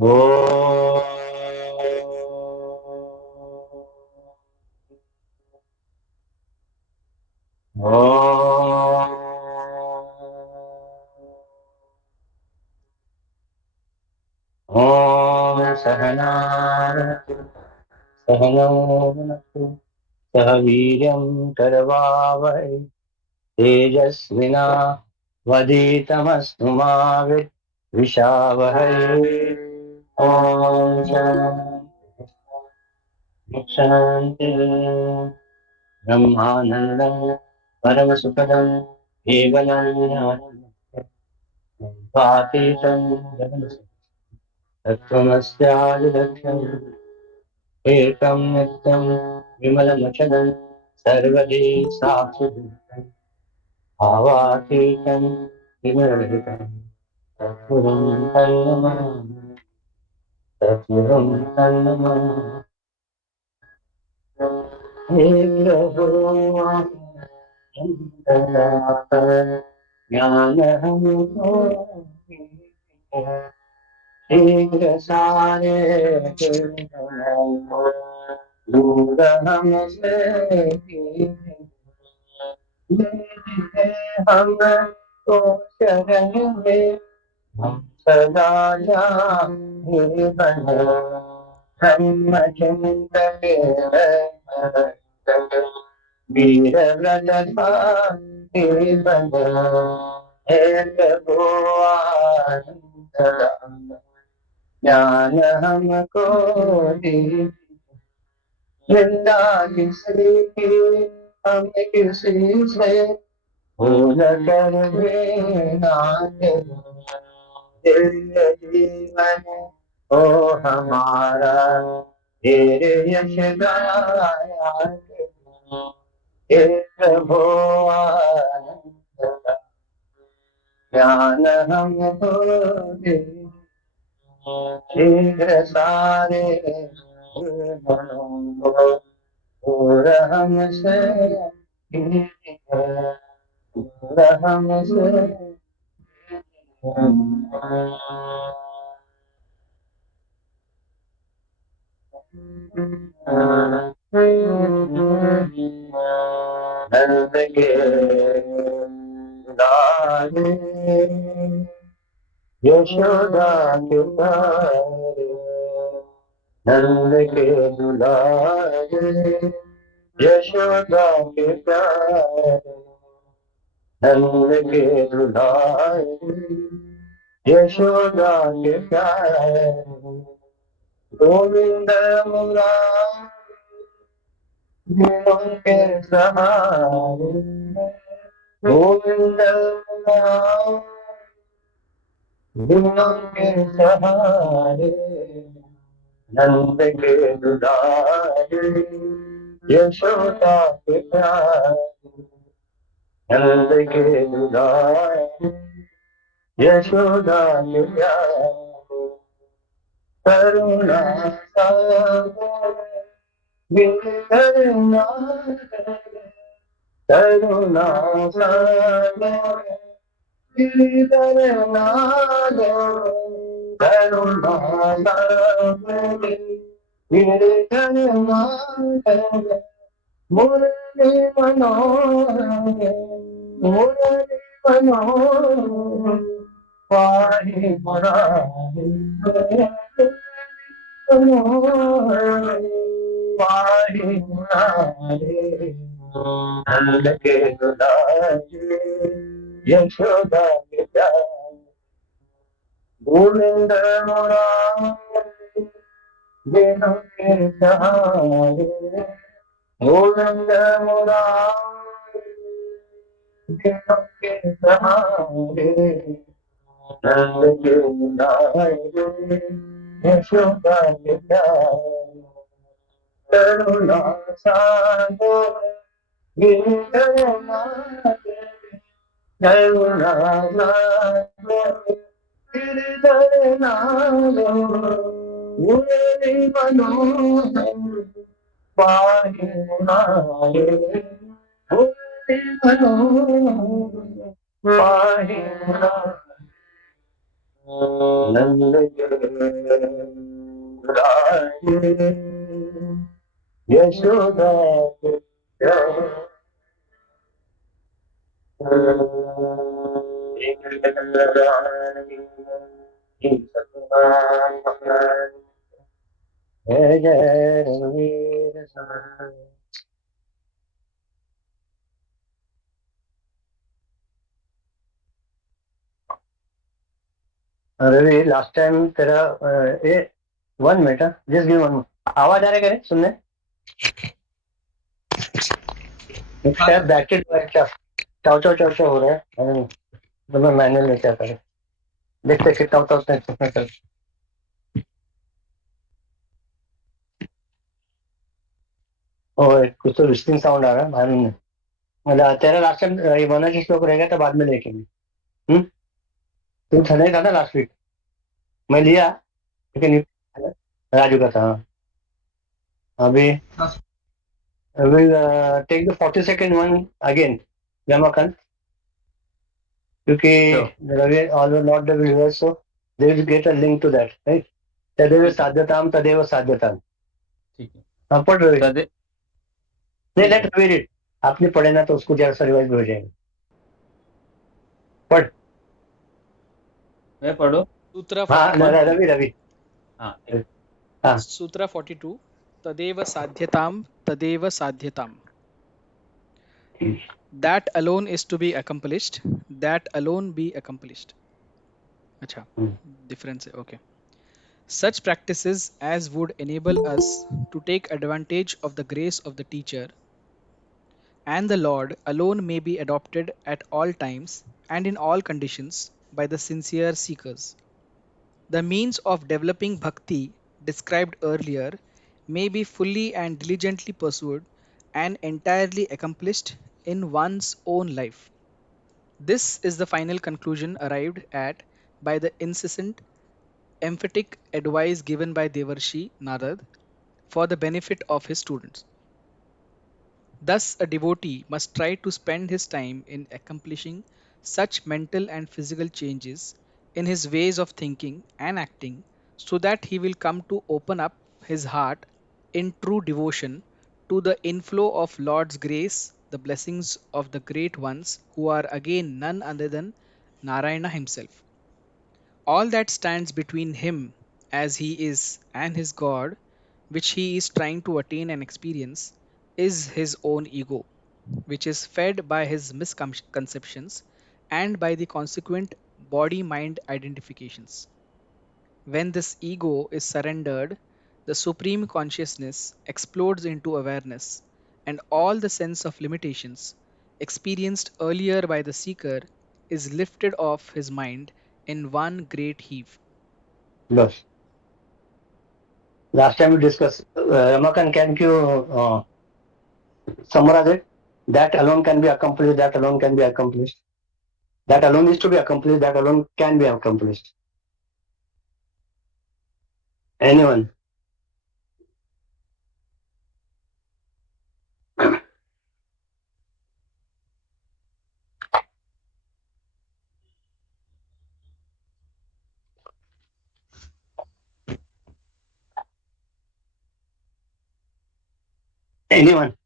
ॐ सहनावतु सहनौ भुनक्तु सह वीर्यं करवावहै तेजस्विना वधितमस्तु मा विद्विषावहै। ॐ शान्ति ब्रह्मानन्दं परमसुखदं केवलं पातीतं तत्त्वमस्यादिलक्ष्यम् एकं नित्यं विमलमचलं सर्वदि साक्षिभूतम् भावातीतं विमर्जितं तत्त्वं तन्नमामि तत्त्वं तन्नमामि। हे प्रभो ज्ञान हमको शीघ्र सारे दूर हमसे हम तो शरण में हम सदा जाए बने ब्रह्म चिंतक वीर व्रत बने हे प्रभु ज्ञान हमको दी निंदा किसी की हम किसी से भूल कर भी नाते दिव्य जीवन ओ हमारा तेरे यश गाया हे प्रभु आनंद ज्ञान हमको दे शीघ्र सारे मनों दूर हमसे दूर हमसे नंद के लाले यशोदा के प्यारे नंद के दुलारे यशोदा के प्यारे नंद के दुलारे यशोदा के प्यारे गोविंद मुरारी के सहारे गोविंद मुरारी के सहारे नंद के दुलारे यशोदा के प्यारे नंद के दुलारे यशोदा के प्यारे करुणा सागर करुणा करुणा सागर करुणा करुणा सागर करुणा मुरली मनोहर मुरली मनोहर पाहि मुरारी पाहि मुरारी नंद के दुलारे यशोदा के प्यारे गोविंद मुरारी जिन्हों के सहारे गोविंद मुरारी जिन्हों के सहारे नंद के दुलारे यशोदा के प्यारे करुणा सागर करुणा करुणा सागर गिरधर नागर मुरली मनोहर पाहि मुरारी मुरली मनोहर पाहि मुरारी नंद रानी यशोदा जय जय रघुवीर समर्थ। रवि लास्ट टाइम तेरा ये 1 मिनट जस्ट गिव 1 आवाज आ रहा है सुनने शायद बैकेट अच्छा चाव चाव चाव चाव हो रहा है तो मैं मैनुअल में क्या करें देखते कितना होता है उतना कर और कुछ तो विस्टिंग साउंड आ रहा है मालूम नहीं मतलब तेरा लास्ट टाइम ये बना जिस लोग रहेगा तो बाद में लेके तुम था नहीं था ना लास्ट वीक मैं लिया लेकिन राजू का था हाँ। अभी will take the 40 second one again Ramakant क्योंकि Ravi all not the viewers so they will get a link to that right तदेव साध्यताम तदेव साध्यताम ठीक है हाँ पढ़ रवि नहीं लेट रवि रीड आपने पढ़े ना तो उसको जरा सा रिवाइज हो जाएगा पढ़ मैं पढ़ो सूत्र हाँ 42 रवि रवि हाँ हाँ सूत्र 42 तदेव साध्यताम तदेव साध्यताम that alone is to be accomplished that alone be accomplished अच्छा difference है okay such practices as would enable us to take advantage of the grace of the teacher and the Lord alone may be adopted at all times and in all conditions by the sincere seekers. The means of developing bhakti described earlier may be fully and diligently pursued and entirely accomplished in one's own life. This is the final conclusion arrived at by the incessant, emphatic advice given by Devarshi Narad for the benefit of his students. Thus, a devotee must try to spend his time in accomplishing such mental and physical changes in his ways of thinking and acting so that he will come to open up his heart in true devotion to the inflow of Lord's grace, the blessings of the great ones who are again none other than Narayana himself. All that stands between him as he is and his God, which he is trying to attain and experience, is his own ego, which is fed by his misconceptions and by the consequent body mind identifications. When this ego is surrendered, the supreme consciousness explodes into awareness, and all the sense of limitations experienced earlier by the seeker is lifted off his mind in one great heave. बस last time we discuss Ramakant can you summarize it that alone can be accomplished that alone can be accomplished that alone is to be accomplished that alone can be accomplished anyone anyone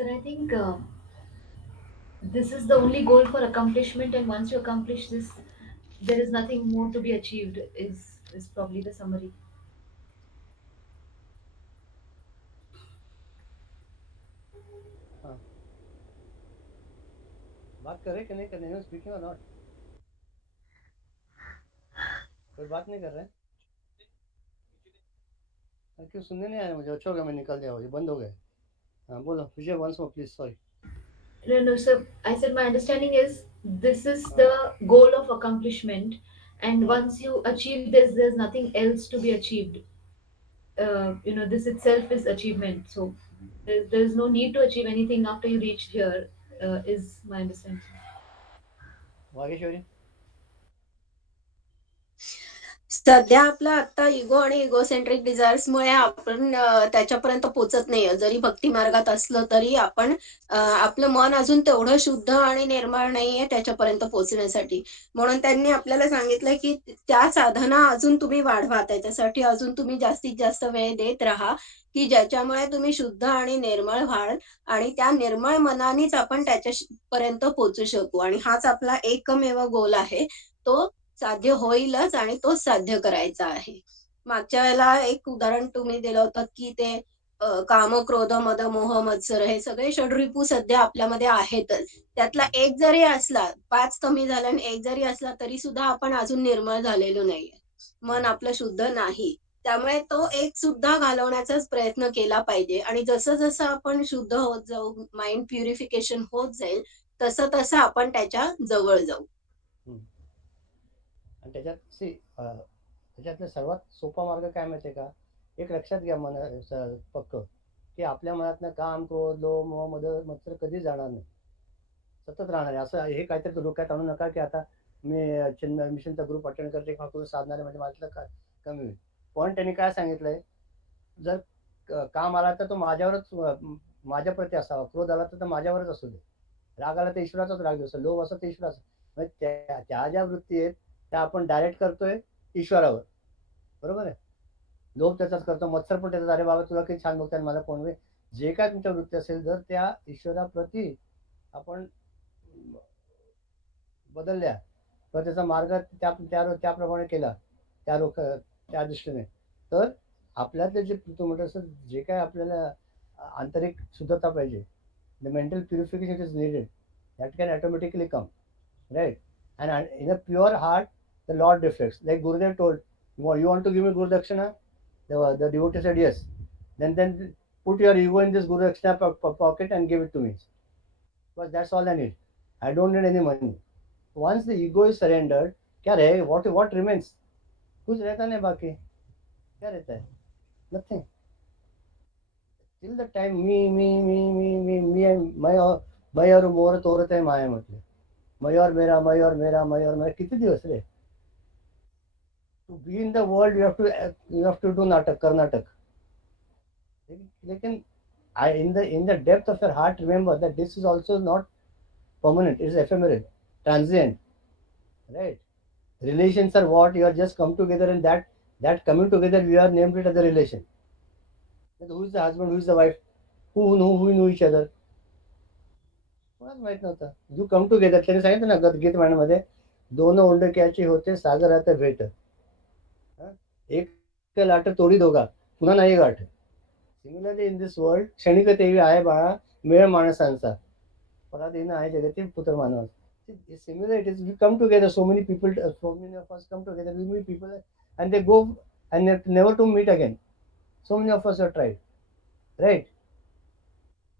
Sir, I think this is the only goal for accomplishment, and once you accomplish this, there is nothing more to be achieved. Is probably the summary. हाँ बात करे कि नहीं करने speaking और not कोई बात नहीं कर रहे हैं क्यों सुनने नहीं आया मुझे अच्छा हो गया मैं निकल गया ये बंद हो गए हाँ बोलो Vijay once more please sorry No, no, sir. I said my understanding is this is the goal of accomplishment, and once you achieve this, there's nothing else to be achieved. This itself is achievement. So there's no need to achieve anything after you reach here. Is my understanding. Vageshwari सध्या आपला आता इगो आणि egocentric डिझायर्समुळे आपण त्याच्यापर्यंत पोहोचत नाहीये. जरी भक्ती मार्गात असलं तरी आपण आपलं मन अजून तेवढं शुद्ध आणि निर्मळ नाहीये त्याच्यापर्यंत पोहोचण्यासाठी. म्हणून त्यांनी आपल्याला सांगितलंय की त्या साधना अजून तुम्ही वाढवा, त्याच्यासाठी अजून तुम्ही जास्तीत जास्त वेळ देत राहा, की ज्याच्यामुळे तुम्ही शुद्ध आणि निर्मळ व्हाल आणि त्या निर्मळ मनानेच आपण त्याच्यापर्यंत पोहोचू शकू. आणि हाच आपला एकमेव गोल आहे. तो साध्य होईलच आणि तोच साध्य करायचा आहे. मागच्या वेळेला एक उदाहरण तुम्ही दिलं होतं की ते काम, क्रोध, मद, मोह, मत्सर हे सगळे षड्रिपू सध्या आपल्यामध्ये आहेतच. त्यातला एक जरी असला, 5 कमी झाला आणि एक जरी असला तरी सुद्धा आपण अजून निर्मळ झालेलो नाहीये. मन आपलं शुद्ध नाही. त्यामुळे तो एक सुद्धा घालवण्याचाच प्रयत्न केला पाहिजे. आणि जसं जसं आपण शुद्ध होत जाऊ, माइंड प्युरिफिकेशन होत जाईल, तसं तसं आपण त्याच्या जवळ जाऊ. आणि त्याच्यातला सर्वात सोपा मार्ग काय माहितीये का? एक लक्षात घ्या पक्क, की आपल्या मनातनं काम, क्रोध, लोभ, मोह, मद, मत्सर कधीच जाणार नाही, सतत राहणार आहे. असं हे काहीतरी डोक्यात आणू नका की आता मी चिन्मय मिशनचा ग्रुप अटेंड करते, करून साधणारे म्हणजे माझं काय कमी होईल. पण त्यांनी काय सांगितलंय, जर काम आला तर तो माझ्यावरच माझ्या प्रती असावा, क्रोध आला तर माझ्यावरच असू दे, राग आला तर ईश्वराचाच राग असो, लोभ असो तर ईश्वराचा. म्हणजे त्या ज्या वृत्ती आहेत त्या आपण डायरेक्ट करतोय ईश्वरावर, बरोबर आहे. लोभ त्याचाच करतो, मत्सर पण त्याचाच, अरे बाबा तुला किती छान बघताय, मला कोण वे, जे काय तुमच्या वृत्ती असेल जर त्या ईश्वराप्रती आपण बदलल्या किंवा त्याचा मार्ग त्याप्रमाणे केला, त्या दृष्टीने, तर आपल्यातले जे तू म्हणतो जे काय आपल्याला आंतरिक शुद्धता पाहिजे, the mental purification is needed, that can automatically come, right? And in a pure heart the Lord reflects, like Gurudev told, you want to give me Guru Dakshina? The devotee said yes. Then put your ego in this Guru Dakshina pocket and give it to me, because that's all I need. I don't need any money. Once the ego is surrendered, क्या रहे, what remains? कुछ रहता नहीं, बाकी क्या रहता है? Nothing. Till the time me and मैं और मोर तोरत है माया, म्हटले मैं और मेरा, मैं और मेरा, मैं और मेरा, कितने दिवस रे? To be in the world you have to do नाटक, कर्नाटक. लेकिन in the depth of your heart remember that this is also not permanent, it is ephemeral, transient, right? Relations are what you are just come together, and that coming together we are named it as a relation. Who is the husband, who is the wife, who know each other, कोणाच माहित नव्हतं. You come together, त्याने सांगितलं ना गीत मध्ये, दोन ओंडक्याची होते सागरात भेट, एक लाट तोडी दोघा, पुन्हा नाही गाठ. सिमिलरली इन दिस वर्ल्ड क्षणिक तेवी आहे बाळा मेळ माणसांचा, पराधीन आहे जगती पुत्र मानव. Similar it is, we come together, so many people, so many of us come together, we meet people and they go and never to meet again. So many of us have tried, right?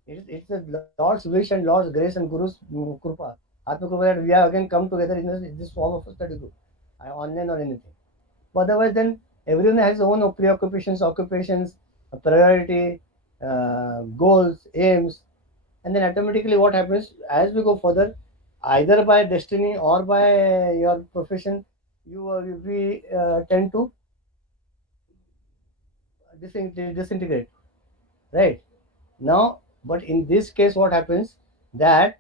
It's the Lord's wish and Lord's grace and Guru's Krupa, Atma Krupa, that we have again come together in this form of a study group, online or anything. But otherwise, then everyone has his own preoccupations, occupations, priority, goals, aims, and then automatically what happens as we go further, either by destiny or by your profession, we tend to disintegrate, right? Now, but in this case, what happens that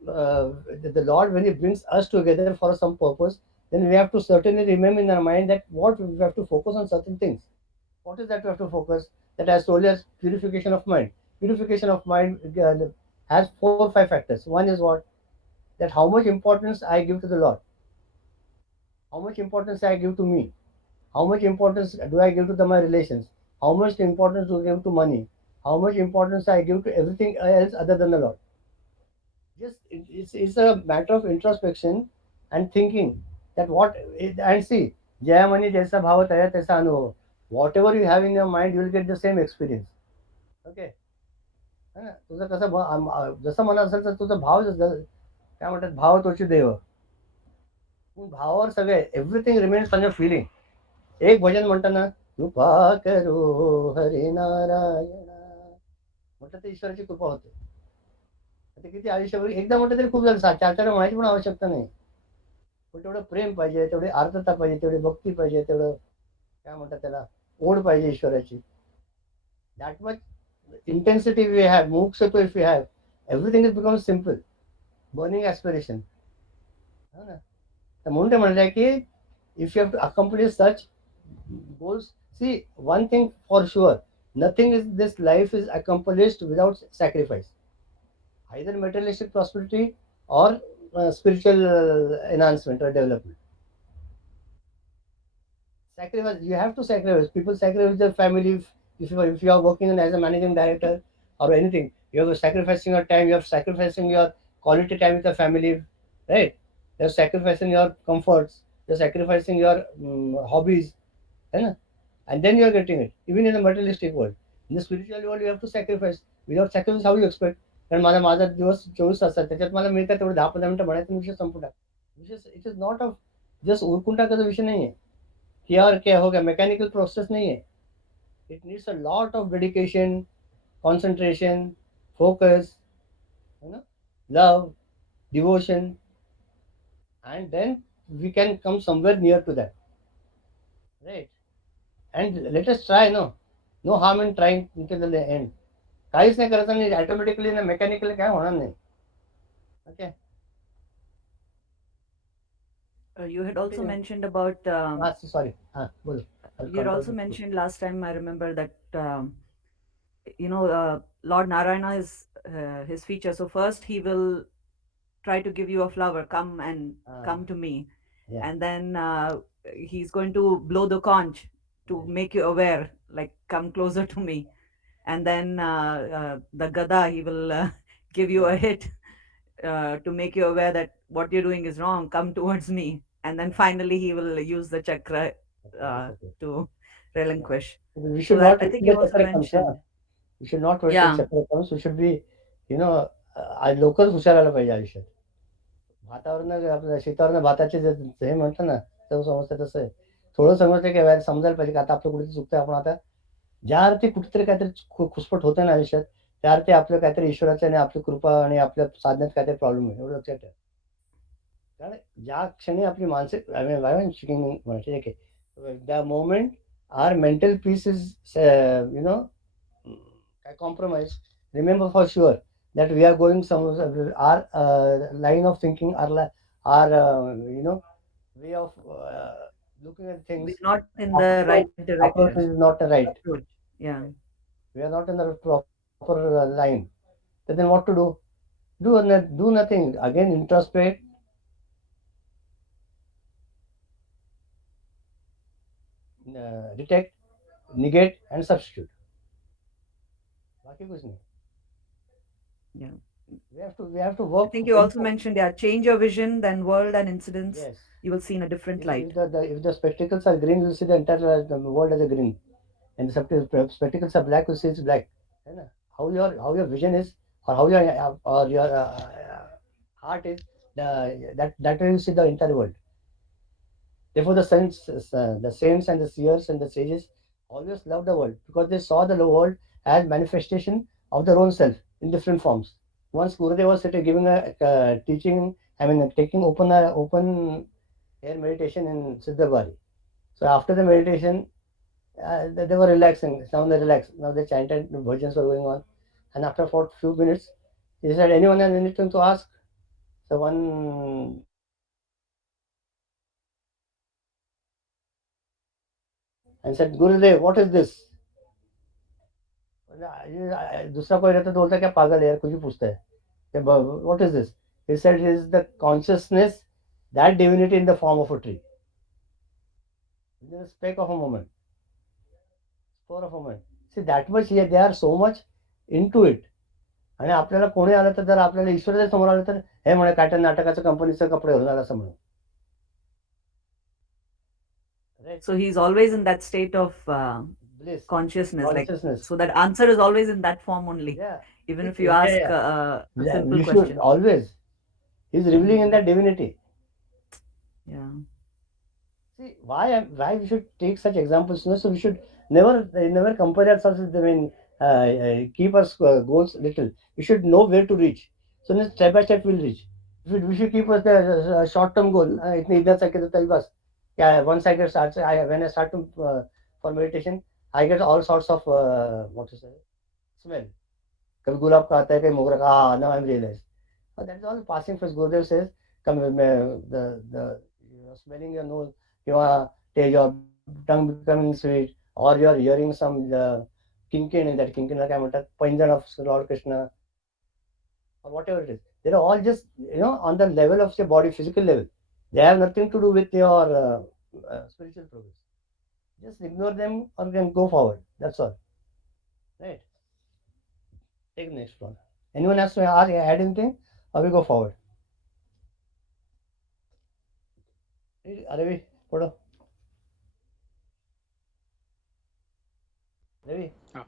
the Lord, when He brings us together for some purpose, then we have to certainly remember in our mind that what we have to focus on certain things. What is that we have to focus? That as told as purification of mind. Purification of mind has 4 or 5 factors. One is what? That how much importance I give to the Lord, how much importance I give to me, how much importance do I give to my relations, how much importance do I give to money, how much importance I give to everything else other than the Lord. Just it's a matter of introspection and thinking that and see, jaya mani jaisa bhava taya taisa anubhav. Whatever you have in your mind, you will get the same experience. Okay. है ना? तुझं कसं जसं मला असेल तर तुझा भाव काय म्हणतात, भाव तोची देव. भावावर सगळे everything remains on your feeling. एक भजन म्हणताना कृपा करो हरी नारायण म्हटलं तर ईश्वराची कृपा होते. ते किती आयुष्यभर एकदा म्हटलं तरी खूप झालं, 4 म्हणायची पण आवश्यकता नाही. पण तेवढं प्रेम पाहिजे, तेवढी आर्तता पाहिजे, तेवढी भक्ती पाहिजे, तेवढं काय म्हणतात त्याला, ओढ पाहिजे ईश्वराची. That much intensity we have, moksha if we have, everything is becomes simple. Burning aspiration. तर म्हणून ते म्हणलंय की if you have to accomplish such goals, see one thing for sure, nothing is this life is accomplished without sacrifice, either materialistic prosperity or spiritual enhancement or development. Sacrifice, you have to sacrifice. People sacrifice their family. If you are working as a managing director or anything, you are sacrificing your time, you are sacrificing your quality time with the family, right? You are sacrificing your comforts, you are sacrificing your hobbies, right? And then you are getting it. Even in the materialistic world, in the spiritual world, you have to sacrifice. Without sacrifice, how you expect? कारण माझा दिवस 24 तास त्याच्यात मला मिळतात तेवढे 10-15 मिनिटं म्हणायचं विषय संपून टाक. विषय it is not of just उरकून टाकायचा विषय नाही आहे. किया और क्या हो गया, मैकेनिकल प्रोसेस नहीं है. It needs a lot of dedication, concentration, focus, love, devotion, and then we can come somewhere near to that, right? And let us try. No harm in trying until the end. काहीच नाही करायचं नाही, automatically ना mechanically काय होणार नाही. Okay. You had also mentioned about. Sorry. बोलो. You had also mentioned last time, I remember that Lord Narayana is his feature. So first he will try to give you a flower, come and come to me, Yeah. and then he's going to blow the conch to make you aware, like come closer to me, and then the gada he will give you a hit to make you aware that what you're doing is wrong, come towards me, and then finally he will use the chakra to relinquish. We should So that not I think you also mentioned. We should not wait Yeah. till chakra comes. We should be, आज लवकरच हुशार आलं पाहिजे आयुष्यात. भातावरनं आपल्या शेतावरनं भाताचे जे हे म्हणतं ना, तेव्हा समजतं तसं आहे. थोडं समजतं की समजायला पाहिजे की आता आपलं कुठेतरी चुकतंय. आपण आता ज्या अर्थी कुठेतरी काहीतरी खुसपट होतं ना आयुष्यात, त्या अर्थी आपलं काहीतरी ईश्वराचं आणि आपली कृपा आणि आपल्या साधनेत काहीतरी प्रॉब्लेम आहे, एवढं लक्षात ठेवा. कारण ज्या क्षणी आपली मानसिक ठीक आहे, the moment our mental peace is compromise, remember for sure that we are going somewhere, our line of thinking, our way of looking at things, We're not in the right approach direction. is not right. Approach. Yeah. We are not in the proper line. Then what to do? Do nothing. Again, introspect. Detect, negate, and substitute. बाकी कुछ नहीं. Yeah. We have to work. I think you also mentioned, change your vision, then world and incidents. Yes. You will see in a different light. If the spectacles are green, you'll see the entire world as a green, and the spectacles are black, you'll see it's black. How your vision is, or how your heart is, that way you see the entire world. Therefore, the saints and the seers and the sages always loved the world because they saw the world as manifestation of their own self in different forms. Once Gurudev was giving a teaching, taking open air meditation in Siddhabari. So after the meditation, they were relaxing. Now they relaxed. Now they chanted, bhajans were going on. And after a few minutes, he said, anyone has anything to ask? So one and said, Gurudev, what is this? दूसरा कोई रहता तो बोलता क्या पागल है यार, कुछ भी पूछता है. What is this? He said it is the consciousness, that divinity in the form of a tree. In a speck of a moment. Spore of a moment. See, that much here, they are so much into it. आणि आपल्याला कोणी आलं तर जर आपल्याला ईश्वराच्या समोर आलं तर हे म्हणे काय नाटकाचं कंपनीचं कपडे घालून आला असं म्हणून. So he's always in that state of Bliss. consciousness. Consciousness. Like, so that answer is always in that form only. Yeah. Even if you ask a simple you question. should always. He's revealing in that divinity. Yeah. See, why we should take such examples? So we should never compare ourselves with, keep our goals little. We should know where to reach. So then step by step we'll reach. We should keep us the short-term goal. इतने इधर तक के तो बस. Yeah, once I get started, when I start to for meditation, I get all sorts of what to say smell. कभी गुलाब का आता है, कभी मोगरा का. Now I'm realized. That's all passing phase. Gurudev says, come the you're smelling your nose, your tongue becoming sweet, or you're hearing some kinkin in that kinkin like I'm Panjan of Lord Krishna, or whatever it is. They're all just on the level of your body, physical level. They have nothing to do with your spiritual progress. Just ignore them or can go forward. That's all. Right. Take the next one. Anyone has to add anything, or we go forward? Ravi, photo. Ravi, हाँ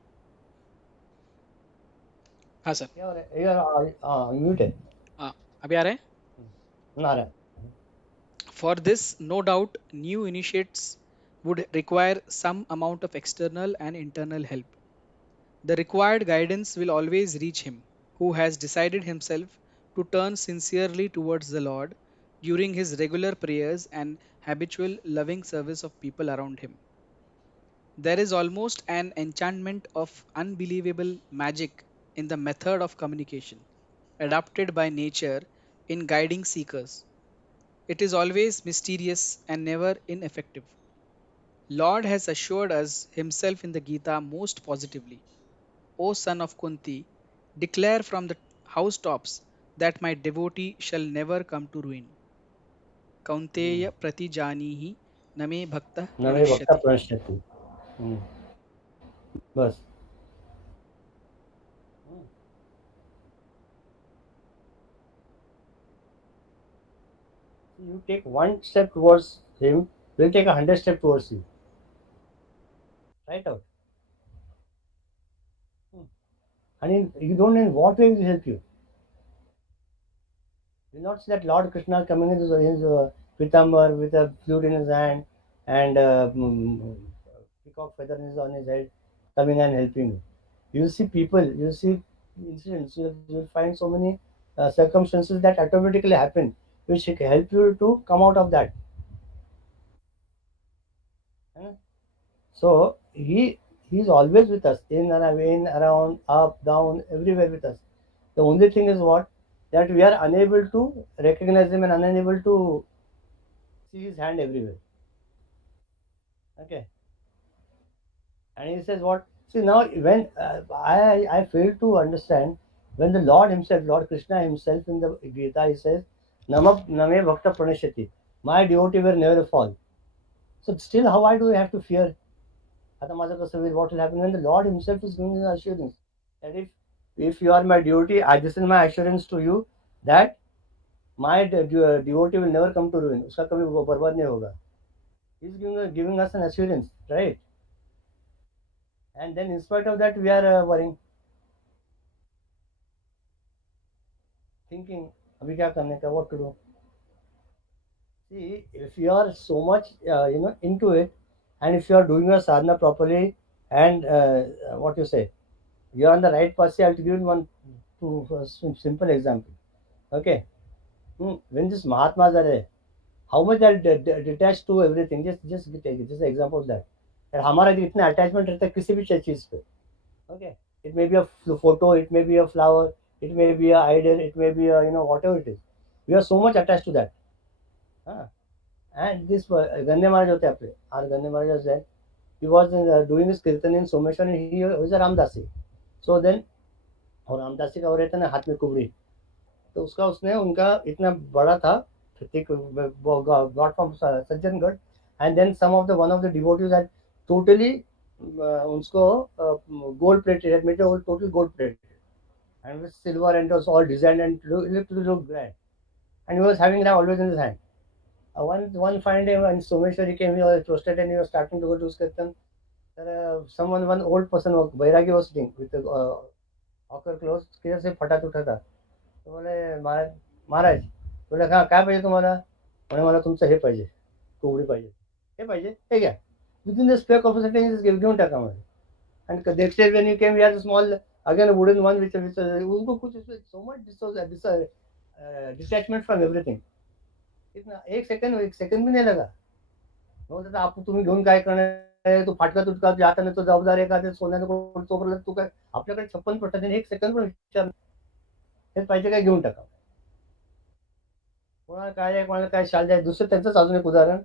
हाँ sir. you're muted. हाँ अभी आ रहा है. Nara. For this, no doubt, new initiates would require some amount of external and internal help. The required guidance will always reach him, who has decided himself to turn sincerely towards the Lord during his regular prayers and habitual loving service of people around him. There is almost an enchantment of unbelievable magic in the method of communication, adapted by nature in guiding seekers. It is always mysterious and never ineffective. Lord has assured us himself in the Gita most positively. O son of Kunti, declare from the housetops that my devotee shall never come to ruin. Kaunteya pratijanihi name bhakta नवे वक्ता pranashyati. प्रणश्यति. बस. You take one step towards him, he'll take 100 steps towards you. Right out. You don't know in what way he will help you. You not see that Lord Krishna coming in his Pitambar with a flute in his hand and peacock feather on his head, coming and helping you. You see people, you see incidents, you will find so many circumstances that automatically happen, which help you to come out of that. Huh? So he's always with us, in and away, in, around, up, down, everywhere with us. The only thing is what? That we are unable to recognize him and unable to see his hand everywhere. Okay. And he says what? See now when I fail to understand when the Lord himself, Lord Krishna himself in the Gita, he says, Name Bhakta Pranashati. My devotee will never fall. So still how I do I have to fear? आता माझं कसं होईल? What will happen when the Lord himself is giving the assurance that if you are my devotee, this is my assurance to you that my devotee will never come to ruin. उसका कभी बर्बाद नहीं होगा. He's giving us an assurance, right? And then in spite of that we are worrying, thinking अभी क्या करने का, what to do. See, if you are so much into it, and if you are doing your sadhana properly, and what you say, you are on the right path. See, I'll give you one simple example. Okay. When these Mahatmas are there, how much they are detached to everything. Just take it. Just an example of that. And हमारा जो इतना attachment रहता है किसी भी चीज पे. Okay. It may be a photo, it may be a flower, it may be a idol, it may be a whatever it is. We are so much attached to that. Huh? And this Gandhi Maharaj होते आपले. Our Gandhi Maharaj was there. He was doing his kirtan in Someshwar and he was a Ramdasi. So then और रामदासी का वो रहता है ना हाथ में कुबड़ी, तो उसका उसने उनका इतना बड़ा था thick gold from Sajjangad and then some of the one of the devotees had totally उसको gold plated made total gold plated and with silver and it was all designed and look grand and he was having that always in his hand. One fine day when Someshwari came, he was roasted and he was starting to go to his kirtan. One old person, Bairagi was sitting with the hawker clothes, किधर से फटा टूटा था. तो बोले महाराज महाराज बोले हा काय पाहिजे तुम्हाला. म्हणे मला तुमचं हे पाहिजे, कोवडी पाहिजे. हे पाहिजे हे घ्या. Within the speck of a second घेऊन टाका म्हणे. And the next day when you came, he had a small again a wooden one which उनको कुछ so much detachment from everything. एक सेकंड भी नाही लगा. मग आपण तुम्ही घेऊन काय करणार, तो फाटका तुटका तुझ्या हाताने तो जबाबदार आहे का, ते सोन्यानं चोपडलं तू काय, आपल्याकडे 56 पटत एक सेकंड पण विचार, हे पाहिजे काय घेऊन टाका. कोणाला काय आहे, कोणाला काय शाल आहे. दुसरं त्यांचंच अजून एक उदाहरण,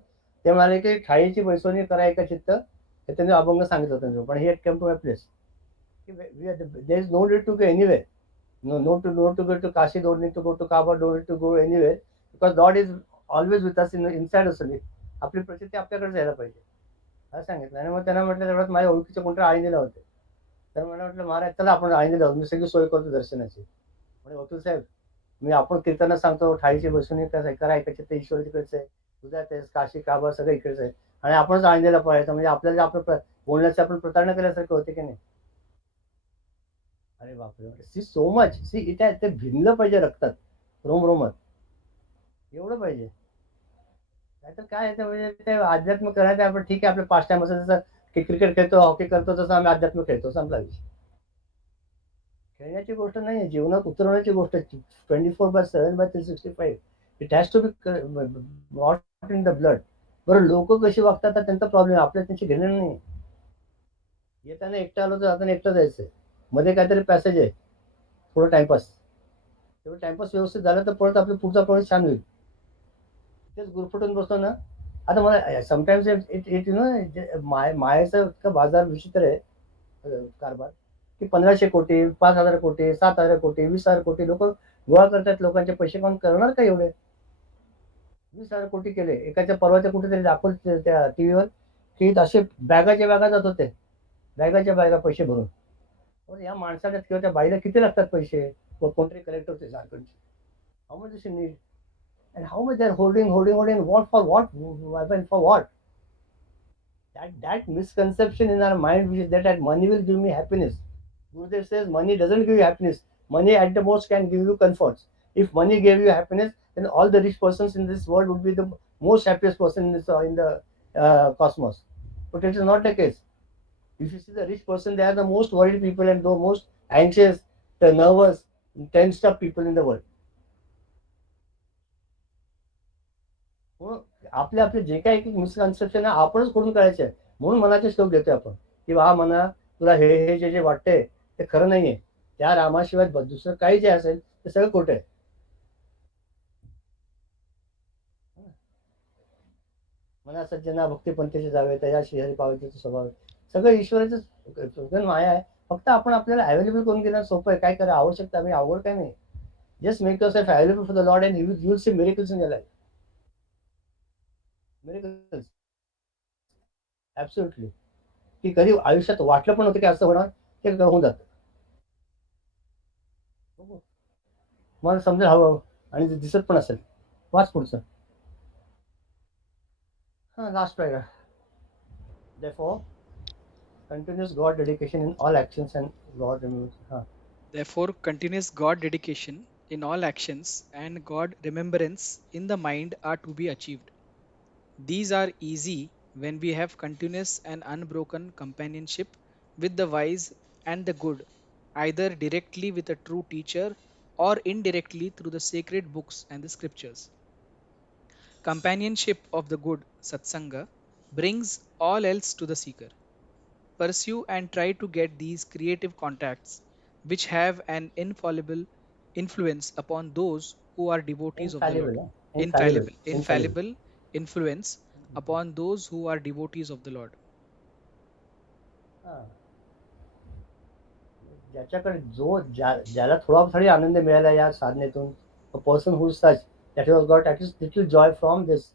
ते म्हणाले की ठाईची पैसोनी करा एका चित्त, हे त्यांनी अभंग सांगितलं त्यांचं. पण हे came to my place, there is no need to go anyway, no to go to Kashi, don't need to go to Kaaba, don't need to go anywhere, because God is always with us inside us only. आपली प्रचिती आपल्याकडे जायला पाहिजे असं सांगितलं. आणि मग त्यांना म्हटलं तेवढ्यात माझ्या ओळखीचे कोणतरी आळंदीला होते. तर मला म्हटलं महाराज चला आपण आळंदीला जाऊ, मी सगळी सोय करतो दर्शनाची. म्हणजे वकील साहेब, मी आपण कीर्तन सांगतो ठाईची बसून करा ऐकायचे, ते ईश्वर तिकडचं आहे, तुझ्या ते काशी काबा सगळं इकडचं आहे, आणि आपणच आळंदीला पळायचं, म्हणजे आपल्याला आपलं बोलण्याची आपण प्रतारणा केल्यासारखं होते की नाही. अरे बापरे, सी सो मच, सी इट आहे, ते भिनलं पाहिजे रक्तात, रोमरोमात एवढं पाहिजे. नाहीतर काय आहे, म्हणजे ते अध्यात्म करायचं आपण ठीक आहे, आपलं पाच टाइम असं, जसं की क्रिकेट खेळतो, हॉकी करतो, तसं आम्ही अध्यात्म खेळतो, संपला विषय. खेळण्याची गोष्ट नाही, जीवनात उतरवण्याची गोष्ट आहे. 24/7/365 it has to be not in the blood. बरं लोक कशी वागतात त्यांचा प्रॉब्लेम, आपल्या त्यांची घेणं नाही. येताना एकटा आलो तर जाताना एकटं जायचंय, मध्ये काहीतरी पॅसेज आहे, थोडं टाइमपास, तेवढं टाइमपास व्यवस्थित झालं तर परत आपलं पुढचा प्रवेश छान होईल. तेच गुरफटून बसतो ना. आता मला sometimes it it you know, मायाचा इतका बाजार विचित्र आहे, कारभार, की 1500 कोटी, 5000 कोटी, 7000 कोटी, 20,000 कोटी लोक गोळा करतात. लोकांचे पैसे कोण करणार का एवढे? 20,000 कोटी केले. एकाच्या परवाच्या कुठेतरी दाखवलं त्या टीव्हीवर, की असे बॅगाच्या बॅगा जात होते, बॅगाच्या बॅगा पैसे भरून. पण या माणसाला किंवा त्या बाईला किती लागतात पैसे, कोणतरी कलेक्टर होते झारखंडचे, how much this need, and how much they're holding, what for, for what? That misconception in our mind, which is that money will give me happiness. Gurudev says money doesn't give you happiness. Money at the most can give you comforts. If money gave you happiness, then all the rich persons in this world would be the most happiest person in the cosmos. But it is not the case. If you see the rich person, they are the most worried people and the most anxious, the nervous, tensed up people in the world. आपले आपले जे काही misconception आहे आपणच करून करायचे आहे. म्हणून मनाचे श्लोक घेतोय आपण, की वा मना तुला हे हे जे जे वाटतंय ते खरं नाहीये, त्या रामाशिवाय दुसरं काही जे असेल ते सगळं खोटं आहे. मना सज्जना भक्ती पंथीचे जावे, तया श्रीहरी पावतीचा स्वभाव, सगळं ईश्वराचं माया आहे. फक्त आपण आपल्याला अवेलेबल करून घेणं सोपं आहे. काय करा आवश्यकता मी आवड काय नाही. Just make yourself available for the Lord and you will see miracles in your life. Miracles absolutely. की कधी आयुष्यात वाटलं पण होतं की असं होणार, ते होऊन जातं. मला समजेल हळूहळू, आणि दिसत पण असेल. वाच पुढचं. हां, last para. Therefore, continuous God dedication in all actions and God remembers. Therefore, continuous God dedication in all actions and God remembrance in the mind are to be achieved. These are easy when we have continuous and unbroken companionship with the wise and the good, either directly with a true teacher or indirectly through the sacred books and the scriptures. Companionship of the good satsanga brings all else to the seeker. Pursue and try to get these creative contacts which have an infallible influence upon those who are devotees of the Lord. Infallible, Infallible, infallible. infallible influence upon those who are devotees of the Lord. हां. ज्याच्याकडे ज्याला थोडा तरी आनंद मिळाला या साधनेतून, a person who is such that he has got at least little joy from this,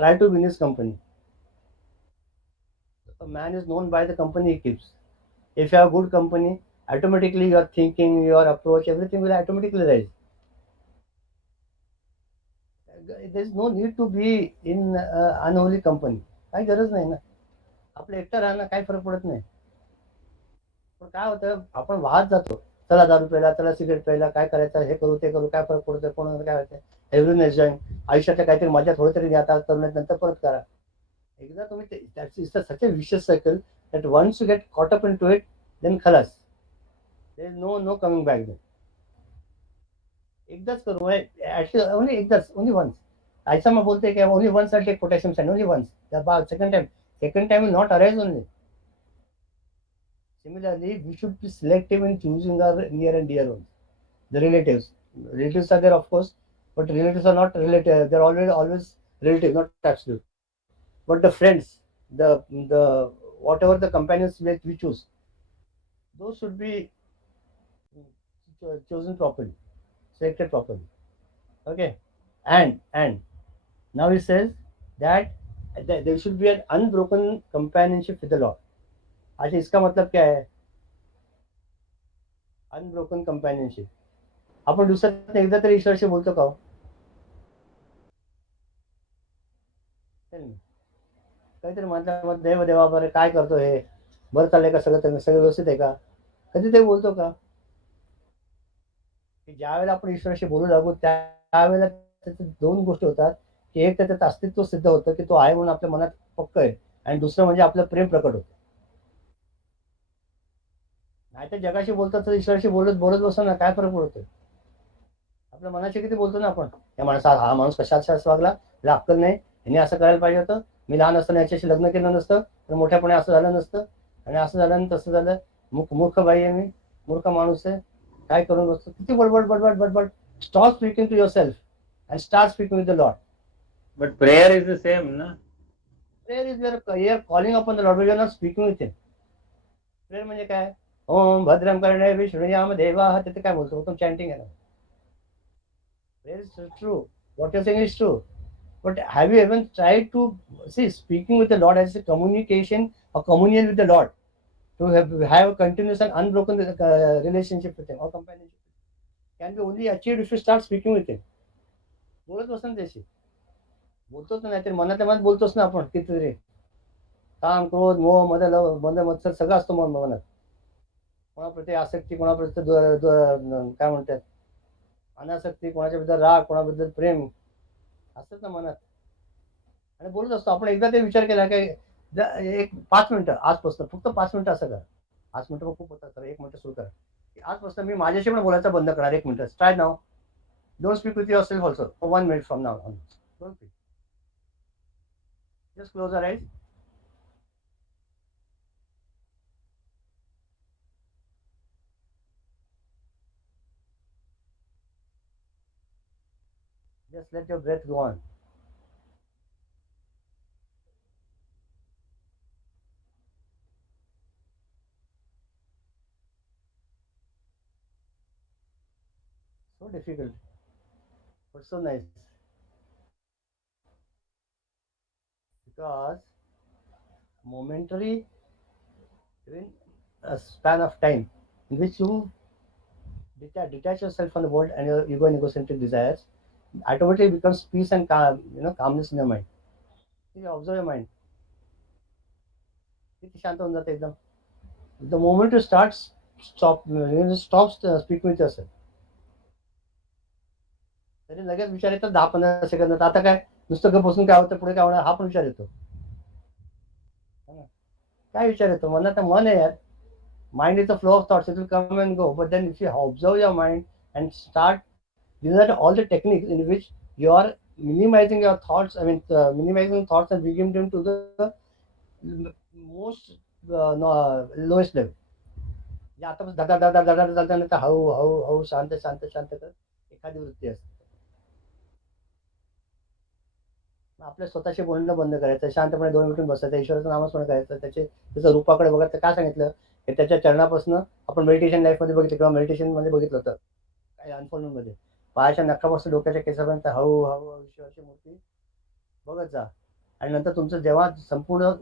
try to win his company. A man is known by the company he keeps. If you have good company, automatically your thinking, your approach, everything will automatically rise. There is no need to be in unholy company. काही गरज नाही ना. आपलं एकटं राहणं काही फरक पडत नाही. पण काय होतं, आपण वाहत जातो, चला दारू प्यायला, चला सिगरेट प्यायला, काय करायचं, हे करू ते करू, काय फरक पडतोय, कोणाला काय होतं, एव्हरीवन एन्जॉयिंग, आयुष्याच्या काहीतरी मजा थोडं तरी घ्या, आता करून नंतर परत करा. एकदा तुम्ही that's is such a vicious cycle that once you get caught up in to it, then खलास, there is no coming back then. एकदाच करू ऍटलीस्ट ओनली एकदाच ओनली वन्स. ऐसा मग बोलते की only once I take potassium sand only once. Second time will not arise only. Similarly, we should be selective in choosing our near and dear ones. The relatives. Relatives are there, of course, but relatives are not relative. They're always relative, not absolute. But the friends, the whatever the companions we choose, those should be chosen properly, selected properly. Okay, and now he says that there should be an unbroken companionship with the Lord. अच्छा, इसका मतलब क्या है? Unbroken companionship. आपण दिवसात एकदा तरी ईश्वराशी बोलतो का हो? काहीतरी म्हणतात देव देवा बरं काय करतो हे, बरं चाललंय का, सगळं सगळं व्यवस्थित आहे का, कधी ते बोलतो का? की ज्या वेळेला आपण ईश्वराशी बोलू लागू त्यावेळेला त्याच्या दोन गोष्टी होतात, की एक तर त्याचं अस्तित्व सिद्ध होतं की तो आहे म्हणून आपल्या मनात पक्क आहे, आणि दुसरं म्हणजे आपलं प्रेम प्रकट होतं. नाही तर जगाशी बोलतात तर ईश्वराशी बोलत बोलत बसतो ना, काय फरक पडतोय? आपल्या मनाशी किती बोलतो ना आपण. या माणसा हा माणूस कशाचा वागला, त्याला अक्कल नाही, ह्याने असं करायला पाहिजे होतं, मी लहान असताना याच्याशी लग्न केलं नसतं तर मोठ्यापणे असं झालं नसतं, आणि असं झालं आणि तसं झालं, मूर्ख बाई आहे मी, मूर्ख माणूस आहे, काय करून बसतो, किती बडबड बडबड बडबड. Stop speaking to yourself and start speaking with the lord. But prayer is the same, na? Prayer is your calling upon the lord, you are not speaking with him. Prayer म्हणजे काय? ओम भद्रम करणे विष्णुयाम देवा, तिथे काय बोलतो तो chanting आहे ना. Prayer is true, what you're saying is true, but have you even tried to see speaking with the Lord as a communication or communion with the Lord, to have a continuous and unbroken relationship with him or companionship can be only achieved if you start speaking with him. बोलत बस ना त्याशी, बोलतोच ना, नाहीतर मनातल्या मनात बोलतोच ना आपण कितीतरी. काम क्रोध मोह मद मत्सर सगळं असतो मनात. कोणाप्रती आसक्ती, कोणाप्रती काय म्हणतात अनासक्ती, कोणाच्याबद्दल राग, कोणाबद्दल प्रेम असतंच ना मनात, आणि बोलत असतो आपण. एकदा ते विचार केला काय, एक 5 मिनिटं आजपासून, फक्त 5 मिनिटं असं करा. 5 मिनिटं खूप होतात, तर 1 मिनिट सुरू करा. आजपासून मी माझ्याशी पण बोलायचं बंद करणार 1 minute. Try now. Don't speak with your self also for 1 minute from now on. Don't speak. Just close your eyes. Just let your breath go on. So difficult, but so nice. Because momentary, in a span of time in which you detach yourself from the world and your ego and egocentric desires, automatically becomes peace and calm, calmness in your mind. You observe your mind. किती शांत होऊन जाते एकदम. The moment you stop speaking with yourself, तरी लगेच विचार येतात 10-15 सेकंदात. आता काय नुसतं गप बसून काय होतं, पुढे काय होणार, हा पण विचार येतो. काय विचार येतो? मनात मन आहे यार. Mind is the flow of thoughts. It will come and go. But then if you observe your mind and start, these are all the techniques in which you are minimizing your thoughts. I mean, minimizing thoughts and bringing them to the most lowest level. म्हणजे आता धडा धडा धडा चालतं नाही तर हळू हळू हळू शांत शांत शांत कर एखादी वृत्ती असते. आपल्या स्वतःशी बोलणं बंद करायचं, शांतपणे 2 मिनिट बसायचं, ईश्वराचं नामस्मरण करायचं, त्याच्या रूपाकडे बघायचं. काय सांगितलं की त्याच्या चरणापासून आपण मेडिटेशन लाईफमध्ये बघितलं किंवा मेडिटेशनमध्ये बघितलं होतं काही अनफोल्डमध्ये, पायाच्या नखापासून डोक्याच्या केसापर्यंत हळू हळू हळू ईश्वराची मूर्ती बघत जा. आणि नंतर तुमचं जेव्हा संपूर्ण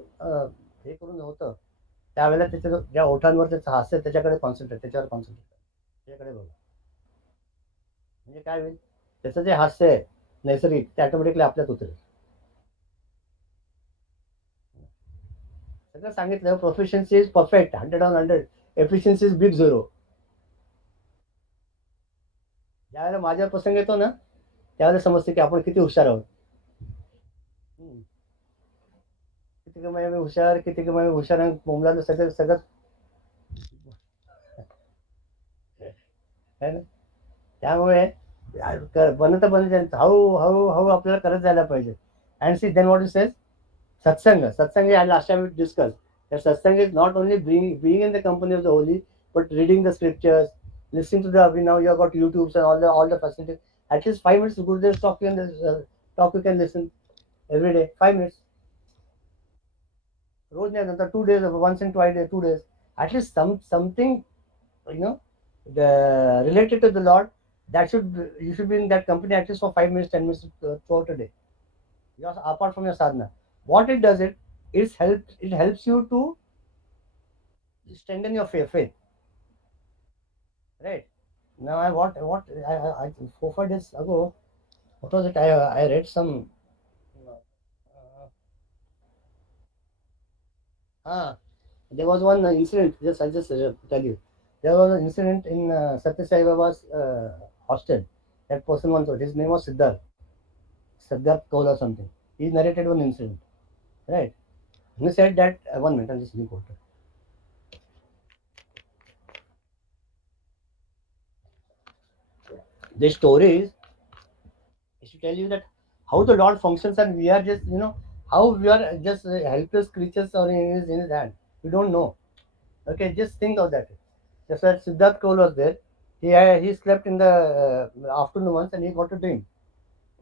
हे करून होतं त्यावेळेला त्याच्या ज्या ओठांवर त्याचं हास्य त्याच्याकडे कॉन्सन्ट्रेट, त्याच्यावर कॉन्सन्ट्रेट, त्याच्याकडे बघा. म्हणजे काय होईल, त्याचं जे हास्य आहे नैसर्गिक ते ऑटोमॅटिकली आपल्यात उतरेल. सगळं सांगितलं. Proficiency is perfect 100/100. Efficiency is big 0. ज्यावेळेला माझ्या प्रसंग येतो ना त्यावेळेला समजते की आपण किती हुशार आहोत. किती कमाई मी हुशार, किती कमाई हुशार, बोमलाचं सगळं सगळं आहे ना. त्यामुळे बनत how आपल्याला करत जायला पाहिजे. And see then what it says, satsanga last time we discussed that satsanga is not only being in the company of the holy, but reading the scriptures, listening to the, now you have got YouTubes and all the facilities. At least 5 minutes Gurudev's talk you can talk you can listen every day, 5 minutes. रोज नहीं आता, 2 days, once in twice 2 days, at least something, you know, the related to the Lord, that you should be in that company at least for 5 minutes, 10 minutes throughout a day. Yours apart from your sadhana. What it does, it helps you to strengthen your faith. Right now, I 4 5 days ago, what was it? I read some. Ah, there was one incident. I'll just tell you. There was an incident in Satya Sai Baba's hostel. That person once, his name was Siddharth Kaul or something. He narrated one incident, right? He said that 1 minute, I'll just quote it. The story is to tell you that how the Lord functions, and we are just, how we are just helpless creatures or in his hand. We don't know. Okay, just think of that. Just that Siddharth Kaul was there. He slept in the afternoon once, and he got a dream.